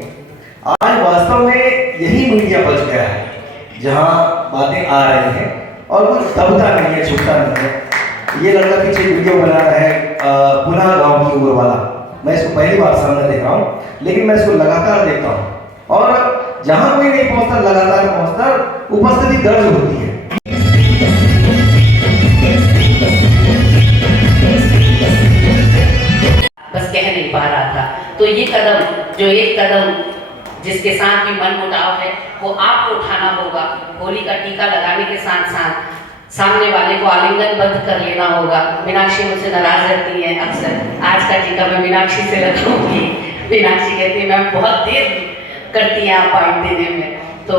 आज वास्तव में यही मीडिया बच गया है जहां बातें आ रही हैं और कुछ दबता नहीं है, छुपता नहीं है। ये लड़का पीछे वीडियो बना रहा है पुनः गांव की ओर वाला। मैं इसको पहली बार सामने देख रहा हूँ, लेकिन मैं इसको लगातार देखता हूँ और जहां कोई नहीं पहुंचता लगातार पहुंचता उपस्थिति दर्ज होती है। बस कह नहीं पा रहा था। तो ये कदम, जो एक कदम जिसके साथ भी मन मुटाव है, वो आपको उठाना होगा। होली का टीका लगाने के साथ साथ सामने वाले को आलिंगनबद्ध कर लेना होगा। मीनाक्षी मुझसे नाराज रहती है अक्सर। आज का टीका मैं मीनाक्षी से लगाऊंगी। मीनाक्षी कहती है मैम बहुत देर करती हैं आप पॉइंट देने में। तो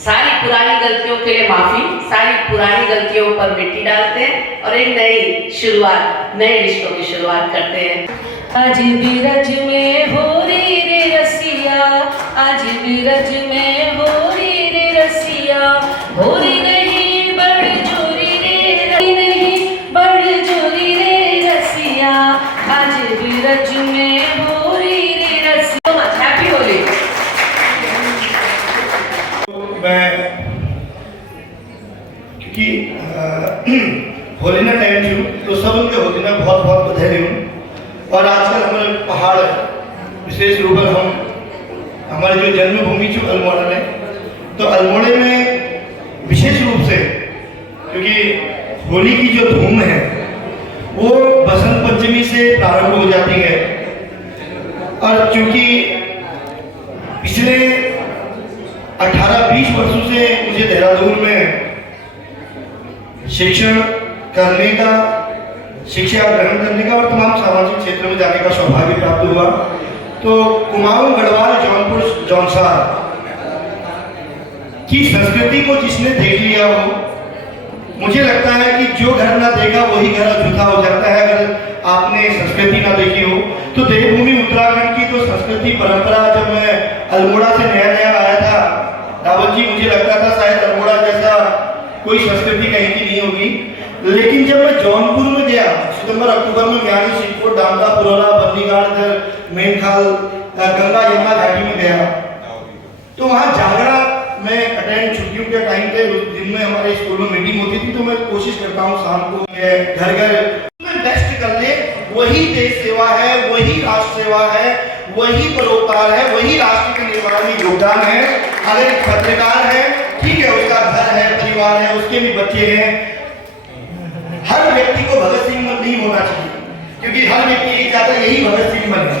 सारी पुरानी गलतियों के लिए माफी, सारी पुरानी गलतियों पर मिट्टी डालते हैं और एक नई शुरुआत, नए रिश्तों की शुरुआत करते हैं। आज बिरज में हो री रे रसिया, आज बिरज में हो री रे रसिया, हो री नहीं बड़ जोरी रे, नहीं बड़ जोरी रे रसिया, आज बिरज में हो री रे रसिया। हैप्पी होली। मैं क्योंकि होली ना टाइम थी तो सब उनके होली ना बहुत बहुत बधाई हूँ। और आजकल हमारे पहाड़ विशेष रूप से हम हमारे जो जन्मभूमि जो अल्मोड़ा है, तो अल्मोड़े में विशेष रूप से क्योंकि होली की जो धूम है वो बसंत पंचमी से प्रारंभ हो जाती है। और चूंकि पिछले 18-20 वर्षों से मुझे देहरादून में शिक्षण करने का, शिक्षा ग्रहण करने का और तमाम सामाजिक क्षेत्र में जाने का सौभाग्य प्राप्त हुआ। तो कुमाऊं, गढ़वाल, जौनपुर, जौनसार की संस्कृति को जिसने देख लिया हो, मुझे लगता है कि जो घर ना देखा वही घर अधूरा हो जाता है। अगर आपने संस्कृति ना देखी हो तो देवभूमि उत्तराखंड की तो संस्कृति परंपरा, जब मैं अल्मोड़ा से नया नया आया था रावत जी, मुझे लगता था शायद अल्मोड़ा जैसा कोई संस्कृति कहीं की नहीं होगी। लेकिन जब मैं जौनपुर में गया सितंबर-अक्टूबर में, म्यानी, शिवपुर, डांगा, पुरोला, बंदीगाड़, मेनखाल, गंगा यमुना घाटी में गया, तो वहाँ जागरा में अटेंड, छुट्टियों के टाइम पे दिन में हमारे स्कूल में मीटिंग होती थी, तो मैं कोशिश करता हूँ शाम को घर घर में बेस्ट कर ले। वही देश सेवा है, वही राष्ट्र सेवा है, वही परोपकार है, वही राष्ट्र के निर्माण में योगदान है। अगर एक पत्रकार है, ठीक है, उसका घर है, परिवार है, उसके भी बच्चे हैं। हर व्यक्ति को भगत सिंह नहीं होना चाहिए, क्योंकि हर व्यक्ति यही चाहता है यही भगत सिंह बने।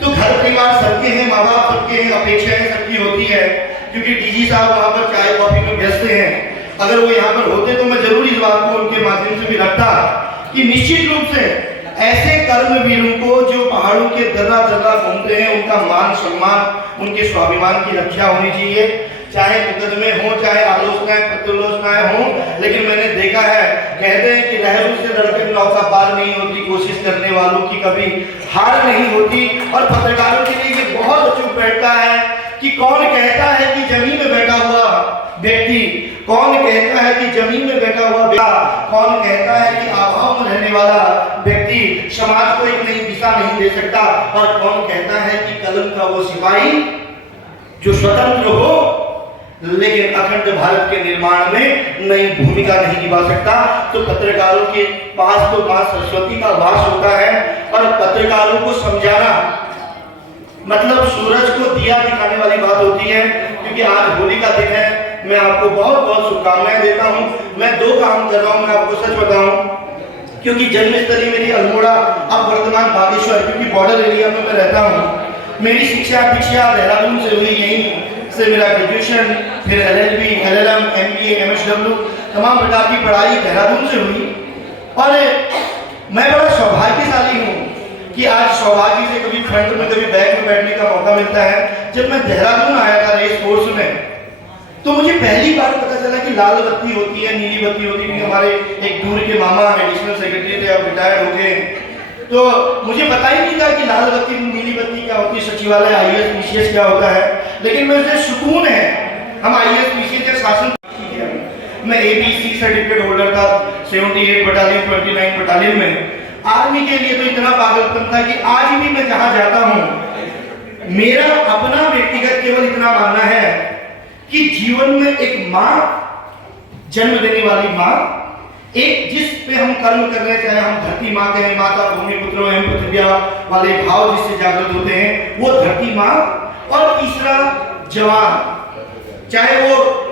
तो घर परिवार सबके हैं, माँ बाप सबके हैं, अपेक्षाएं सबकी होती है। क्योंकि डीजी साहब वहाँ पर चाय कॉफी में व्यस्त हैं, अगर वो यहाँ पर होते तो मैं जरूर इस बात को उनके माध्यम से भी रखता कि निश्चित रूप से ऐसे कर्मवीरों को जो पहाड़ों के दर्रा दर्रा घूमते हैं, उनका मान सम्मान, उनके स्वाभिमान की रक्षा होनी चाहिए। चाहे मुकदमे हो, चाहे आलोचनाएं प्रत्यालोचनाएं हो, लेकिन मैंने देखा है, कहते हैं कि लहरों से लड़कर नौका पार नहीं होती, कोशिश करने वालों की कभी हार नहीं होती। और पत्रकारों के लिए ये बहुत अचूक बैठता है कि कौन कहता है कि जमीन में बैठा हुआ व्यक्ति, कौन कहता है कि जमीन में बैठा हुआ व्यक्ति, कौन कहता है कि आभाव में रहने वाला व्यक्ति समाज को एक नई दिशा नहीं दे सकता, और कौन कहता है कि कलम का वो सिपाही जो स्वतंत्र हो लेकिन अखंड भारत के निर्माण में नई भूमिका नहीं निभा सकता। तो पत्रकारों के पास तो मां सरस्वती का वास होता है, और पत्रकारों को समझाना मतलब सूरज को दिया दिखाने वाली बात होती है। क्योंकि आज होली का दिन है, मैं आपको बहुत बहुत शुभकामनाएं देता हूं। मैं 2 काम कर रहा हूं, मैं आपको सच बताऊं, क्योंकि जन्मस्थली मेरी अल्मोड़ा, अब वर्तमान बागेश्वर, क्योंकि बॉर्डर एरिया में मैं रहता हूं। मेरी शिक्षा दीक्षा देहरादून से हुई, यहीं से मेरा ग्रेजुएशन, फिर LLB, LLM, MBA, MSW तमाम प्रकार की पढ़ाई देहरादून से हुई। और मैं बड़ा सौभाग्यशाली हूँ कि आज सौभाग्य से कभी फ्रंट में कभी बैक में बैठने का मौका मिलता है। जब मैं देहरादून आया था रेस कोर्स में, तो मुझे पहली बार पता चला कि लाल बत्ती होती है, नीली बत्ती होती है। हमारे एक दूर के मामा एडिशनल सेक्रेटरी थे, अब रिटायर्ड हो गए, तो मुझे पता ही नहीं था कि लाल बत्ती नीली बत्ती क्या होती है, सचिवालय IAS PCS क्या होता है। लेकिन मुझे सुकून है, हम IAS PCS या शासन, मैं ABC सर्टिफिकेट होल्डर था 78 बटालियन 29 बटालियन में। आर्मी के लिए तो इतना पागलपन था कि आज भी मैं जहां जाता हूं, मेरा अपना व्यक्तिगत केवल इतना मानना है कि जीवन में एक माँ, जन्म देने वाली माँ, एक जिस पे हम कर्म कर रहे हैं, चाहे हम धरती माँ कहें, माता भूमि पुत्रों एवं पृथ्व्या वाले भाव जिससे जागृत होते हैं, वो धरती माँ। और तीसरा जवान, चाहे वो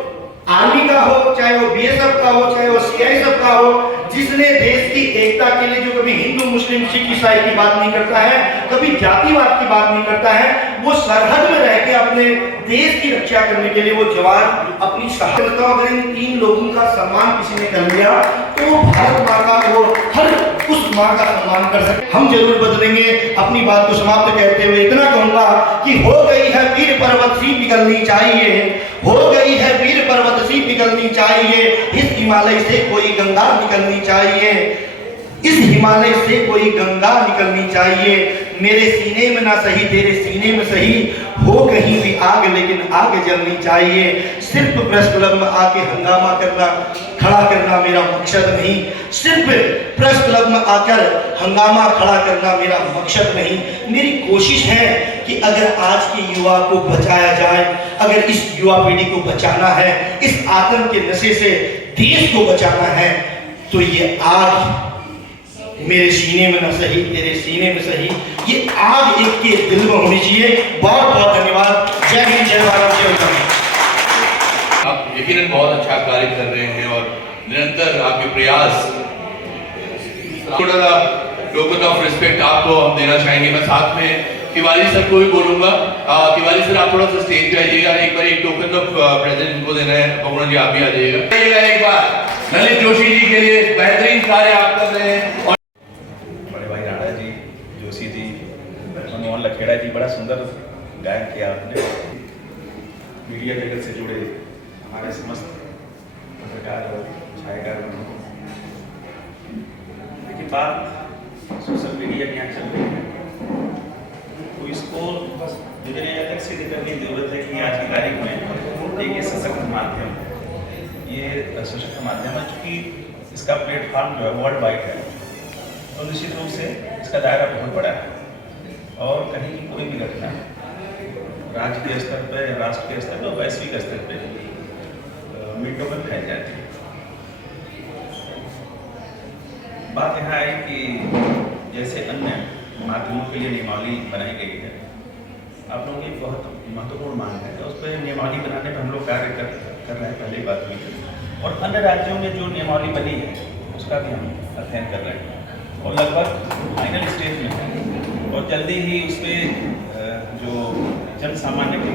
आर्मी का हो, चाहे वो BSF का हो, चाहे वो CISF का हो, जिसने देश की एकता के लिए, जो कभी हिंदू मुस्लिम सिख ईसाई की बात नहीं करता है, कभी जातिवाद की बात नहीं करता है, वो सरहद में रह के अपने देश की रक्षा करने के लिए वो जवान अपनी शहादत। अगर इन 3 लोगों का सम्मान किसी ने कर लिया तो भारत माँ का, वो हर उस माँ का सम्मान कर सके। हम जरूर बदलेंगे। अपनी बात को समाप्त करते हुए इतना कहूंगा कि हो गई है वीर पर्वत सी पिघलनी चाहिए, हो गई है वीर पर्वत सी पिघलनी चाहिए, इस हिमालय से कोई गंगा निकलनी चाहिए, इस हिमालय से कोई गंगा निकलनी चाहिए। मेरे सीने में ना सही तेरे सीने में सही, हो कहीं भी आग लेकिन आग जलनी चाहिए। सिर्फ प्रेस क्लब में आके हंगामा करना, खड़ा करना मेरा मकसद नहीं। सिर्फ प्रेस क्लब में आकर हंगामा खड़ा करना मेरा मकसद नहीं। मेरी कोशिश है कि अगर आज के युवा को बचाया जाए, अगर इस युवा पीढ़ी को बचाना है, इस आतंक के नशे से देश को बचाना है, तो ये आग मेरे सीने में न सही तेरे सीने में सही, ये आग एक के दिल में होनी चाहिए। बहुत बहुत धन्यवाद। जय हिंद, जय भारत, जय उत्तराखंड। आप यकीनन बहुत अच्छा कार्य कर रहे हैं और निरंतर आपके प्रयास, थोड़ा सा टोकन ऑफ रिस्पेक्ट आपको हम देना चाहेंगे। मैं साथ में तिवारी सर को भी बोलूंगा। तिवारी सर आप थोड़ा सा स्टेज पे आइएगा, एक बार एक टोकन ऑफ प्रेजेंट इनको देना है। पकड़ो जी, आप भी आ जाइएगा। एक बार ललित जोशी जी के लिए बेहतरीन कार्य आप कर रहे हैं। मोहन लखेड़ा जी, बड़ा सुंदर गायन किया आपने। मीडिया जगत से जुड़े हमारे समस्त पत्रकार और छायाकार, देखिए बात सोशल मीडिया की यहाँ चल रही है, तो इसको बस मुझे नहीं अलग से करने की जरूरत है कि आज की तारीख में एक सशक्त माध्यम, ये सशक्त माध्यम है, चूँकि इसका प्लेटफॉर्म जो है वर्ल्ड वाइड है, तो निश्चित रूप से इसका दायरा बहुत बड़ा है और कहीं की कोई भी घटना राज्य के स्तर पर, राष्ट्र के स्तर पर, वैश्विक स्तर पर मिनटों में फैल जाती है। बात यहाँ आई कि जैसे अन्य माध्यमों के लिए नियमावली बनाई गई है, आप लोगों की बहुत महत्वपूर्ण मांग है, तो उस पर नियमावली बनाने पर हम लोग कार्य कर रहे हैं, पहली बात हुई है। और अन्य राज्यों में जो नियमावली बनी है उसका भी हम अध्ययन कर रहे हैं और लगभग फाइनल स्टेज में है और जल्दी ही उस पर जो जन सामान्य के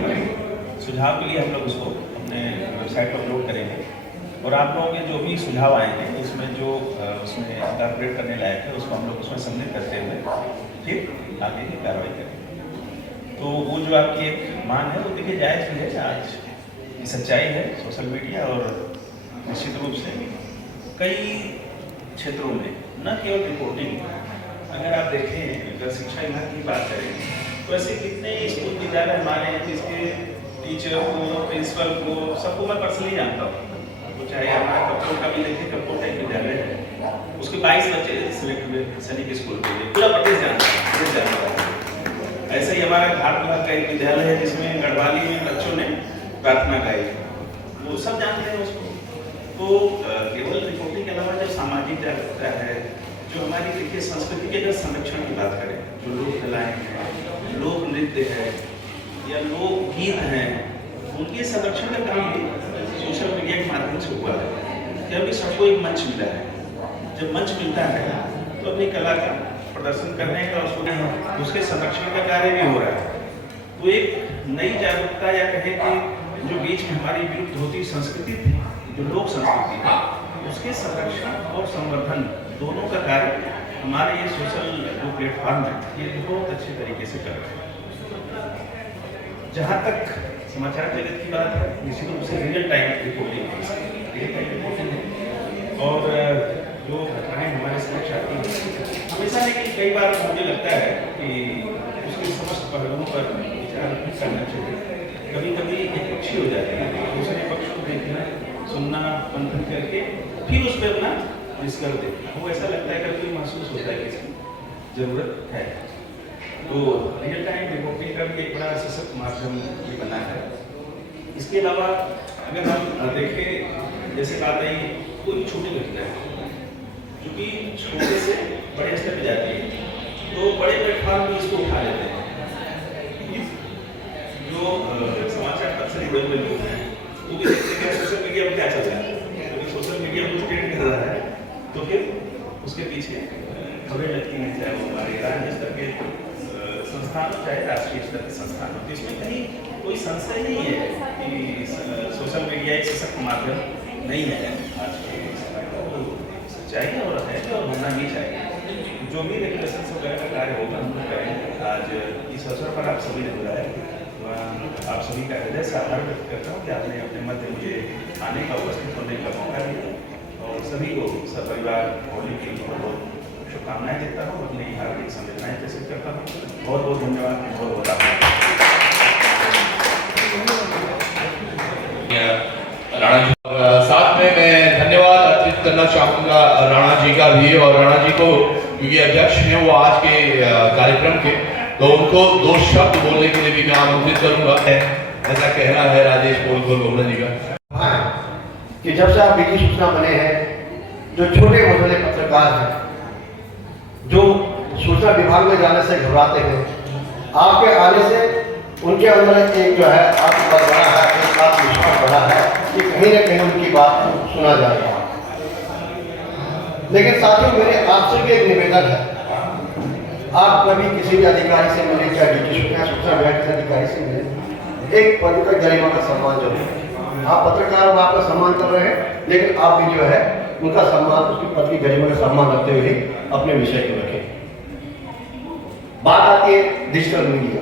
सुझाव के लिए हम लोग उसको अपने वेबसाइट पर अपलोड करेंगे और आप लोगों के जो भी सुझाव आएंगे उसमें जो उसमें इंकॉर्पोरेट करने लायक है उसको हम लोग उसमें सम्मिलित करते हुए फिर आगे की कार्रवाई करेंगे। तो वो जो आपकी एक मांग है वो देखिए जायज़ भी है, आज ये सच्चाई है। सोशल मीडिया और निश्चित रूप से कई क्षेत्रों में न केवल रिपोर्टिंग, अगर आप देखें, अगर शिक्षा विभाग की बात करें तो ऐसे कितने स्कूल विद्यालय हमारे हैं जिसके टीचर को, प्रिंसिपल को, सबको मैं पर्सनली जानता हूँ। तो चाहे हमारा कपूर का भी देखें, कपूर का एक विद्यालय है, उसके 22 बच्चे सिलेक्ट हुए सैनिक स्कूल के लिए, पूरा प्रदेश जानता है। ऐसे ही हमारा घाट विभाग का एक विद्यालय है जिसमें गढ़वाली में बच्चों ने प्रार्थना गाई, वो सब जानते हैं उसको। तो केवल रिपोर्टिंग के अलावा जब सामाजिक जागरूकता है, जो हमारी देखिए संस्कृति के अगर संरक्षण की बात करें, जो लोक कलाएं हैं, लोक नृत्य है या लोक गीत हैं, उनके संरक्षण का काम भी सोशल मीडिया के माध्यम से हुआ है कि अभी सबको एक मंच मिला है। जब मंच मिलता है तो अपनी कला का प्रदर्शन करने का उसके संरक्षण का कार्य भी हो रहा है। तो एक नई जागरूकता या कहें कि जो बीच में हमारी विलुप्त होती संस्कृति थी, जो लोक संस्कृति है, उसके संरक्षण और संवर्धन दोनों का कार्य हमारे ये सोशल जो प्लेटफॉर्म है ये बहुत अच्छे तरीके से कर रहे हैं। जहाँ तक समाचार जगत की बात है, निश्चित रूप से रियल टाइम रिपोर्टिंग है और जो घटनाएं हमारे समक्ष आती हैं हमेशा, लेकिन कई बार मुझे लगता है कि उसके समस्त पहलुओं पर विचार करना चाहिए। कभी कभी एक पक्षी हो जाती है, दूसरे पक्ष को देखना, सुनना, मंथन करके फिर उस पर अपना डिस्कस देखना, वो ऐसा लगता है कभी महसूस होता है कि जरूरत है। तो रियल टाइम रिपोर्टिंग का भी एक बड़ा सशक्त माध्यम ये बना है। इसके अलावा अगर हम देखें, जैसे बात आई कोई छोटी घटना है क्योंकि छोटे से बड़े स्तर पर जाती है, तो बड़े प्लेटफॉर्म में इसको उठा लेते हैं। जो समाचार पत्र से जुड़े हुए लोग हैं वो भी देखते हैं सोशल मीडिया में क्या चल रहा है, क्योंकि सोशल मीडिया में ट्रेंड कर रहा है तो फिर उसके पीछे खबरें लगती हैं, चाहे वो हमारे राज्य स्तर के संस्थान हो चाहे राष्ट्रीय स्तर के संस्थान हो। तो इसमें कहीं कोई संशय नहीं है कि सोशल मीडिया एक सशक्त माध्यम नहीं है आज के समय का, वो सच्चाई और है और होना भी चाहिए। जो भी रेगुलेशन वगैरह का कार्य होगा हम लोग करेंगे। आज इस अवसर पर आप सभी ने बुलाया, आप सभी का हृदय से आभार व्यक्त करता हूँ कि आपने अपने मध्य मुझे आने का, उपस्थित होने का मौका दिया और सभी को सपरिवार होली की बहुत शुभकामनाएं देता हूँ, अपनी हार्दिक संवेदनाएं प्रेषित करता हूँ। बहुत बहुत धन्यवाद, बहुत बहुत आभार। राणा जी, साथ में मैं धन्यवाद अर्पित करना चाहूँगा राणा जी का भी, और राणा जी को क्योंकि अध्यक्ष हैं वो आज के कार्यक्रम के, तो उनको दो शब्द बोलने के लिए भी मैं आमंत्रित करूंगा। ऐसा कहना है राजेश पोलखोल जी का कि जब से आप विकी सूचना बने हैं, जो छोटे मोटे पत्रकार हैं जो सूचना विभाग में जाने से घबराते हैं, आपके आने से उनके अंदर एक जो है आत्मबल बढ़ा है, एक आत्मविश्वास बढ़ा है कि कहीं ना कहीं उनकी बात सुना जा रहा है। लेकिन साथियों, मेरे आपसे भी एक निवेदन है, आप कभी किसी भी अधिकारी से मिले, चाहे डिप्टी सूचना विभाग के अधिकारी से मिले, एक पद का गरिमा का सम्मान जरूर है। आप पत्रकार हो, आपका सम्मान कर रहे हैं, लेकिन आप भी जो है उनका सम्मान, उसकी पद की गरिमा का सम्मान रखते हुए अपने विषय को रखें। बात आती है डिजिटल मीडिया।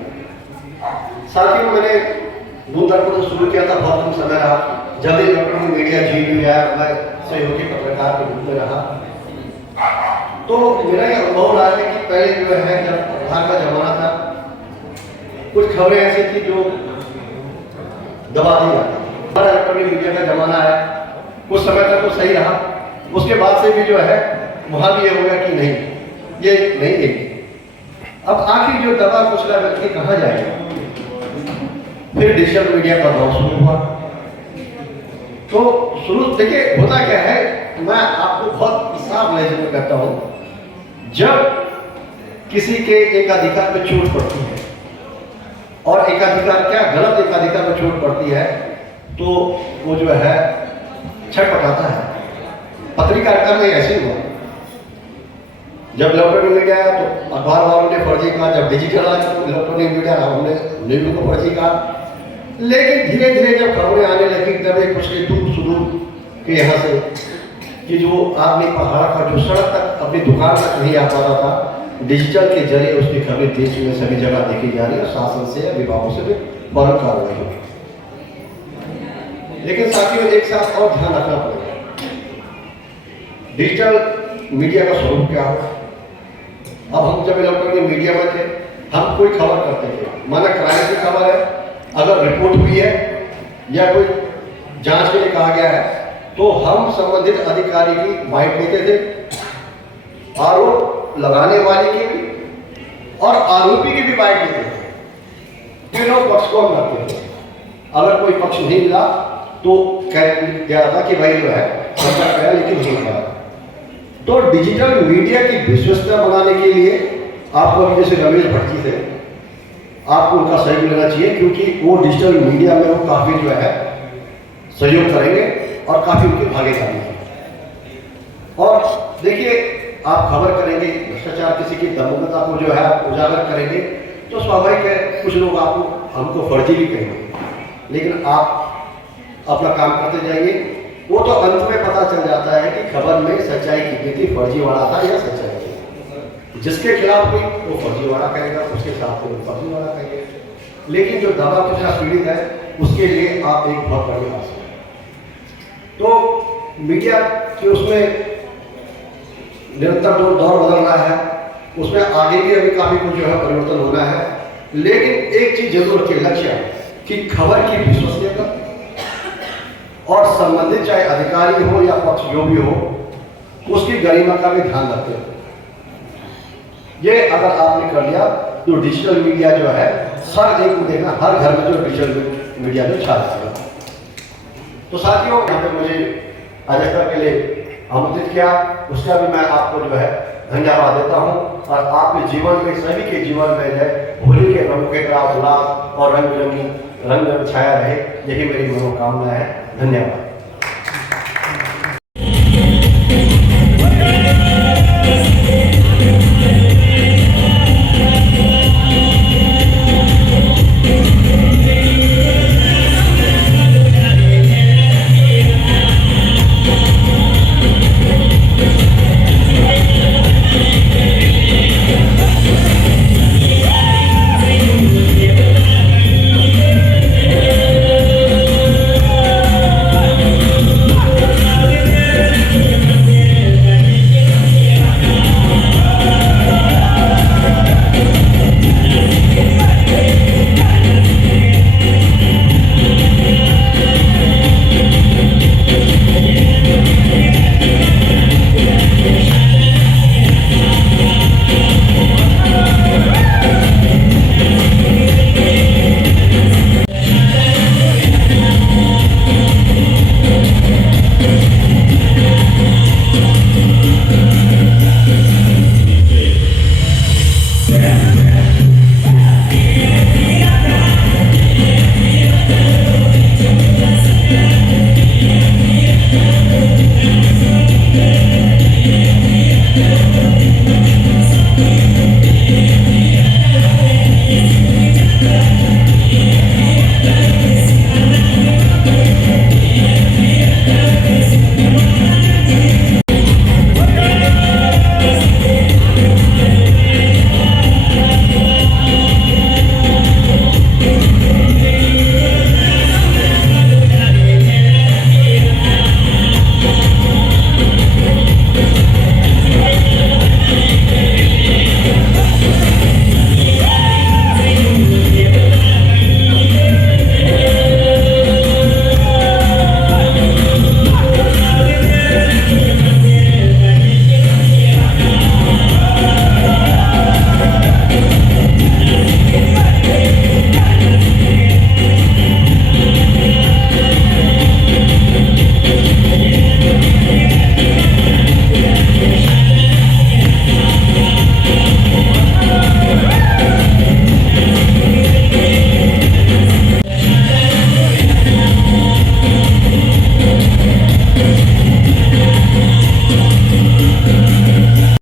साथियों, मैंने दूरदर्शन को शुरू किया था, बहुत कम समय रहा, जल्दी इलेक्ट्रॉनिक मीडिया जी आया, मैं सहयोगी पत्रकार के रूप में रहा। तो मेरा ये अनुभव रहा है कि पहले जो है जब प्रधान का जमाना था, कुछ खबरें ऐसी थी जो दबा दी जाती। हमारा इलेक्ट्रॉनिक मीडिया का जमाना है, कुछ समय तक तो सही रहा, उसके बाद से भी जो है वहाँ भी ये हो गया कि नहीं, ये नहीं देगी। अब आखिर जो दबा कुचला व्यक्ति कहाँ जाएगा? फिर डिजिटल मीडिया का दौर शुरू हुआ। तो शुरू देखिए होता क्या है, मैं आपको बहुत साफ लहजे में कहता हूँ, जब किसी के एकाधिकार पे चोट पड़ती है, और एकाधिकार क्या गलत एकाधिकार पे चोट पड़ती है, तो वो जो है छटपटाता है। पत्रकारिता में ऐसे हुआ, जब इलेक्ट्रॉनिक मीडिया आया तो अखबार वालों ने फर्जी कहा, जब डिजिटल आया तो इलेक्ट्रॉनिक मीडिया हमने न्यूज़ को फर्जी कहा। लेकिन धीरे धीरे जब खबरें आने लगी, तब एक कुछ दूर सुदूर के यहाँ से कि जो आदमी पहाड़ का जो सड़क तक अपनी दुकान तक नहीं आ पाता था, डिजिटल के जरिए उसकी खबरें देश में सभी जगह देखी जा रही है, शासन से या विभागों से भी फौरन कार्रवाई होगी। लेकिन साथियों, एक साथ और ध्यान रखना पड़ेगा, डिजिटल मीडिया का स्वरूप क्या हो। अब हम जब इलेक्ट्रॉनिक मीडिया में थे, हम कोई खबर करते थे, माना क्राइम की खबर है, अगर रिपोर्ट हुई है या कोई जांच के लिए कहा गया है, तो हम संबंधित अधिकारी की बाइट लेते थे, आरोप लगाने वाले की भी और आरोपी की भी बाइट लेते थे। तीनों पक्ष को हम रखते थे। अगर कोई पक्ष नहीं मिला तो कह दिया था कि भाई जो है लेकिन नहीं मिला। तो डिजिटल मीडिया की विश्वसनीयता बनाने के लिए आपको अभी जैसे रमेश भट्टी थे, आपको उनका सहयोग लेना चाहिए, क्योंकि वो डिजिटल मीडिया में वो काफ़ी जो है सहयोग करेंगे और काफ़ी उनकी भागीदारी है। और देखिए, आप खबर करेंगे, भ्रष्टाचार किसी की दमोदता को जो है आप उजागर करेंगे, तो स्वाभाविक है कुछ लोग आपको हमको फर्जी भी कहेंगे, लेकिन आप अपना काम करते जाइए। वो तो अंत में पता चल जाता है कि खबर में सच्चाई कितनी थी, फर्जीवाड़ा था या सच्चाई थी। जिसके खिलाफ कोई वो फर्जीवाड़ा कहेगा, उसके साथ वो फर्जीवाड़ा कहेगा। लेकिन जो दवा के साथ पीड़ित है उसके लिए आप एक बहुत बड़ी बात है। तो मीडिया के उसमें निरंतर जो दौर बदल रहा है, उसमें आगे भी अभी काफ़ी कुछ जो है परिवर्तन होना है। लेकिन एक चीज़ जरूर रखिए लक्ष्य कि खबर की विश्वसनीयता और संबंधित चाहे अधिकारी हो या पक्ष जो भी हो, उसकी गरिमा का भी ध्यान रखते हो। ये अगर आपने कर लिया तो डिजिटल मीडिया जो है हर एक को देखना, हर घर में जो डिजिटल मीडिया जो छा जाएगा। तो साथियों, यहाँ पे मुझे अध्यक्षता के लिए आमंत्रित किया, उसका भी मैं आपको जो है धन्यवाद देता हूँ। और आपके जीवन में, सभी के जीवन में जो है होली के रंगों के उल्लास और रंग बिरंगी रंग छाया रहे, यही मेरी मनोकामना है। धन्यवाद।